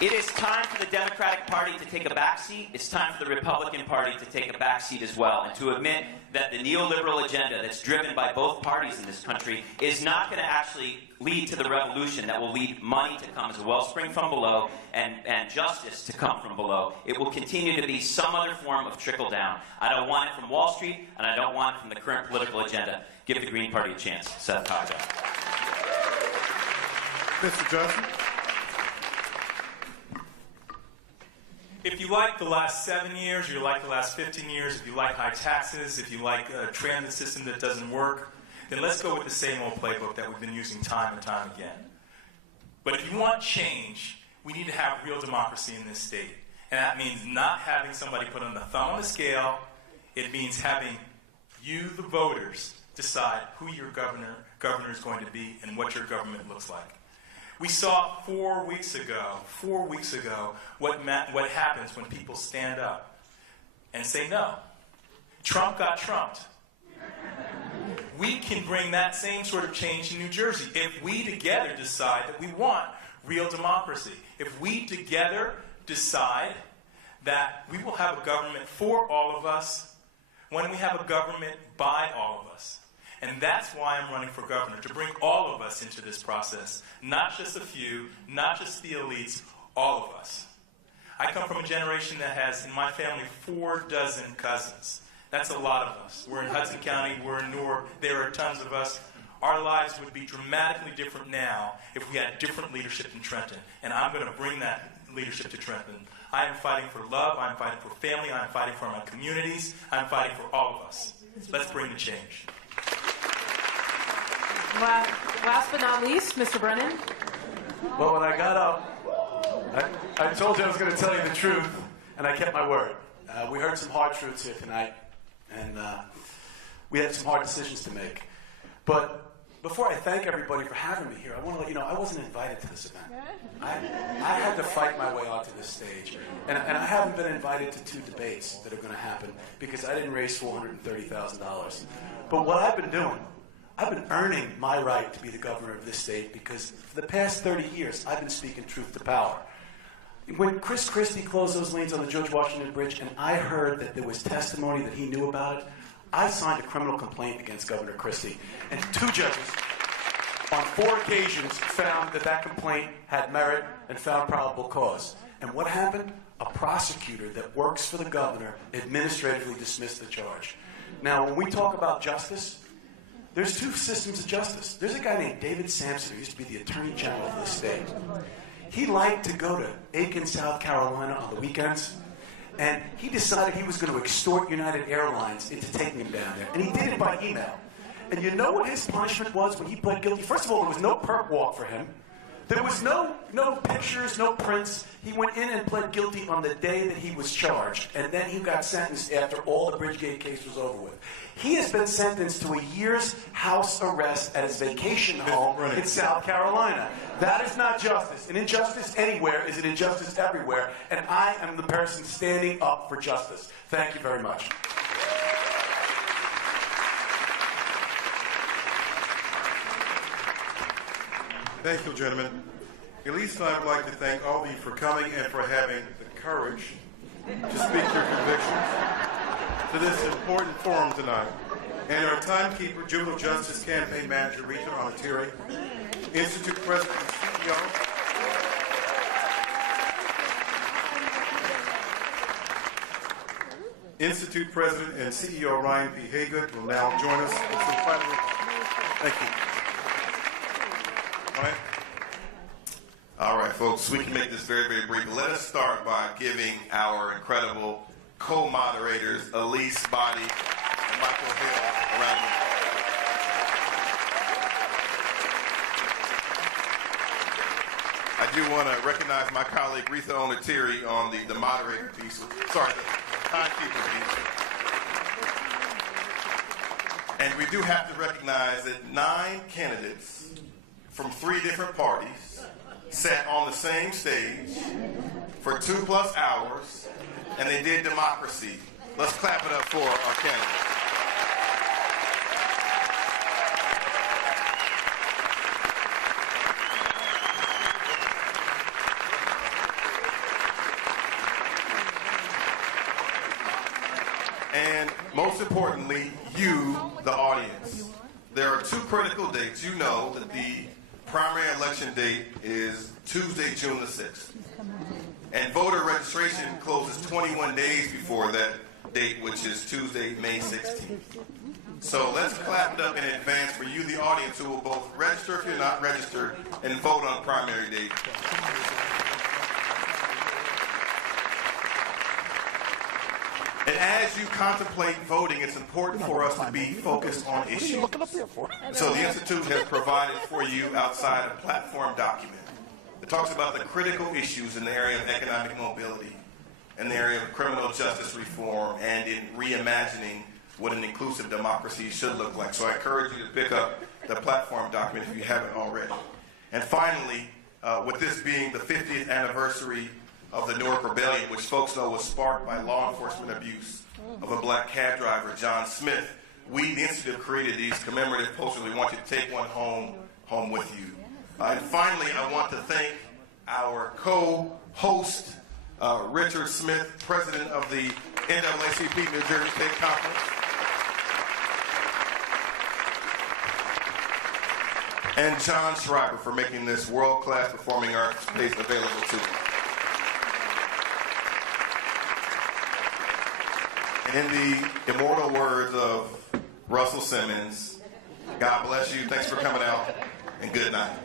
It is time for the Democratic Party to take a backseat. It's time for the Republican Party to take a backseat as well, and to admit that the neoliberal agenda that's driven by both parties in this country is not going to actually lead to the revolution that will lead money to come as a wellspring from below and justice to come from below. It will continue to be some other form of trickle down. I don't want it from Wall Street, and I don't want it from the current political agenda. Give the Green Party a chance. Seth Copperdale. Mr. Johnson. If you like the last 7 years, or you like the last 15 years, if you like high taxes, if you like a transit system that doesn't work, then let's go with the same old playbook that we've been using time and time again. But if you want change, we need to have real democracy in this state. And that means not having somebody put on the thumb on the scale. It means having you, the voters, decide who your governor is going to be and what your government looks like. We saw 4 weeks ago, what happens when people stand up and say no. Trump got trumped. We can bring that same sort of change in New Jersey if we together decide that we want real democracy. If we together decide that we will have a government for all of us when we have a government by all of us. And that's why I'm running for governor, to bring all of us into this process. Not just a few, not just the elites, all of us. I come from a generation that has, in my family, 4 dozen cousins. That's a lot of us. We're in Hudson County, we're in Newark, there are tons of us. Our lives would be dramatically different now if we had different leadership in Trenton. And I'm going to bring that leadership to Trenton. I am fighting for love, I'm fighting for family, I'm fighting for my communities, I'm fighting for all of us. Let's bring the change. Last but not least, Mr. Brennan. Well, when I got up, I told you I was going to tell you the truth, and I kept my word. We heard some hard truths here tonight, and we had some hard decisions to make. But before I thank everybody for having me here, I want to let you know I wasn't invited to this event. I had to fight my way onto this stage, and I haven't been invited to 2 debates that are going to happen because I didn't raise $430,000. But what I've been doing I've been earning my right to be the governor of this state because for the past 30 years, I've been speaking truth to power. When Chris Christie closed those lanes on the George Washington Bridge and I heard that there was testimony that he knew about it, I signed a criminal complaint against Governor Christie. And 2 judges on 4 occasions found that that complaint had merit and found probable cause. And what happened? A prosecutor that works for the governor administratively dismissed the charge. Now, when we talk about justice, there's 2 systems of justice. There's a guy named David Sampson who used to be the Attorney General of the state. He liked to go to Aiken, South Carolina on the weekends, and he decided he was going to extort United Airlines into taking him down there. And he did it by email. And you know what his punishment was when he pled guilty? First of all, there was no perp walk for him. There was no pictures, no prints. He went in and pled guilty on the day that he was charged, and then he got sentenced after all the Bridgegate case was over with. He has been sentenced to a year's house arrest at his vacation home in South Carolina. That is not justice. An injustice anywhere is an injustice everywhere, and I am the person standing up for justice. Thank you very much. Thank you, gentlemen. Elise and I would like to thank all of you for coming and for having the courage to speak your convictions to this important forum tonight. And our timekeeper, Juvenile Justice Campaign Manager Rita Onatiri, Institute President and CEO, Institute President and CEO Ryan P. Haygood will now join us with some final remarks. Thank you. Ryan? All right, folks, we can make this very, very brief. Let us start by giving our incredible co-moderators, Elise Body and Michael Hill, a round of applause. I do want to recognize my colleague, Rita Onatiri, on the moderator piece. Sorry, the timekeeper piece. And we do have to recognize that 9 candidates from 3 different parties sat on the same stage for 2+ hours, and they did democracy. Let's clap it up for our candidates. And most importantly, you, the audience. There are 2 critical dates. You know that the primary election date is Tuesday, June the 6th. And voter registration closes 21 days before that date, which is Tuesday, May 16th. So let's clap it up in advance for you, the audience, who will both register if you're not registered and vote on primary day. And as you contemplate voting, it's important for us to be focused on issues. So the Institute has provided for you outside a platform document that talks about the critical issues in the area of economic mobility, in the area of criminal justice reform, and in reimagining what an inclusive democracy should look like. So I encourage you to pick up the platform document if you haven't already. And finally, with this being the 50th anniversary of the Newark Rebellion, which folks know was sparked by law enforcement abuse of a black cab driver, John Smith, we, the Institute, created these commemorative posters. We want you to take one home with you. And finally, I want to thank our co-host, Richard Smith, president of the NAACP New Jersey State Conference, and John Schreiber for making this world-class performing arts space available to you. In the immortal words of Russell Simmons, God bless you, thanks for coming out, and good night.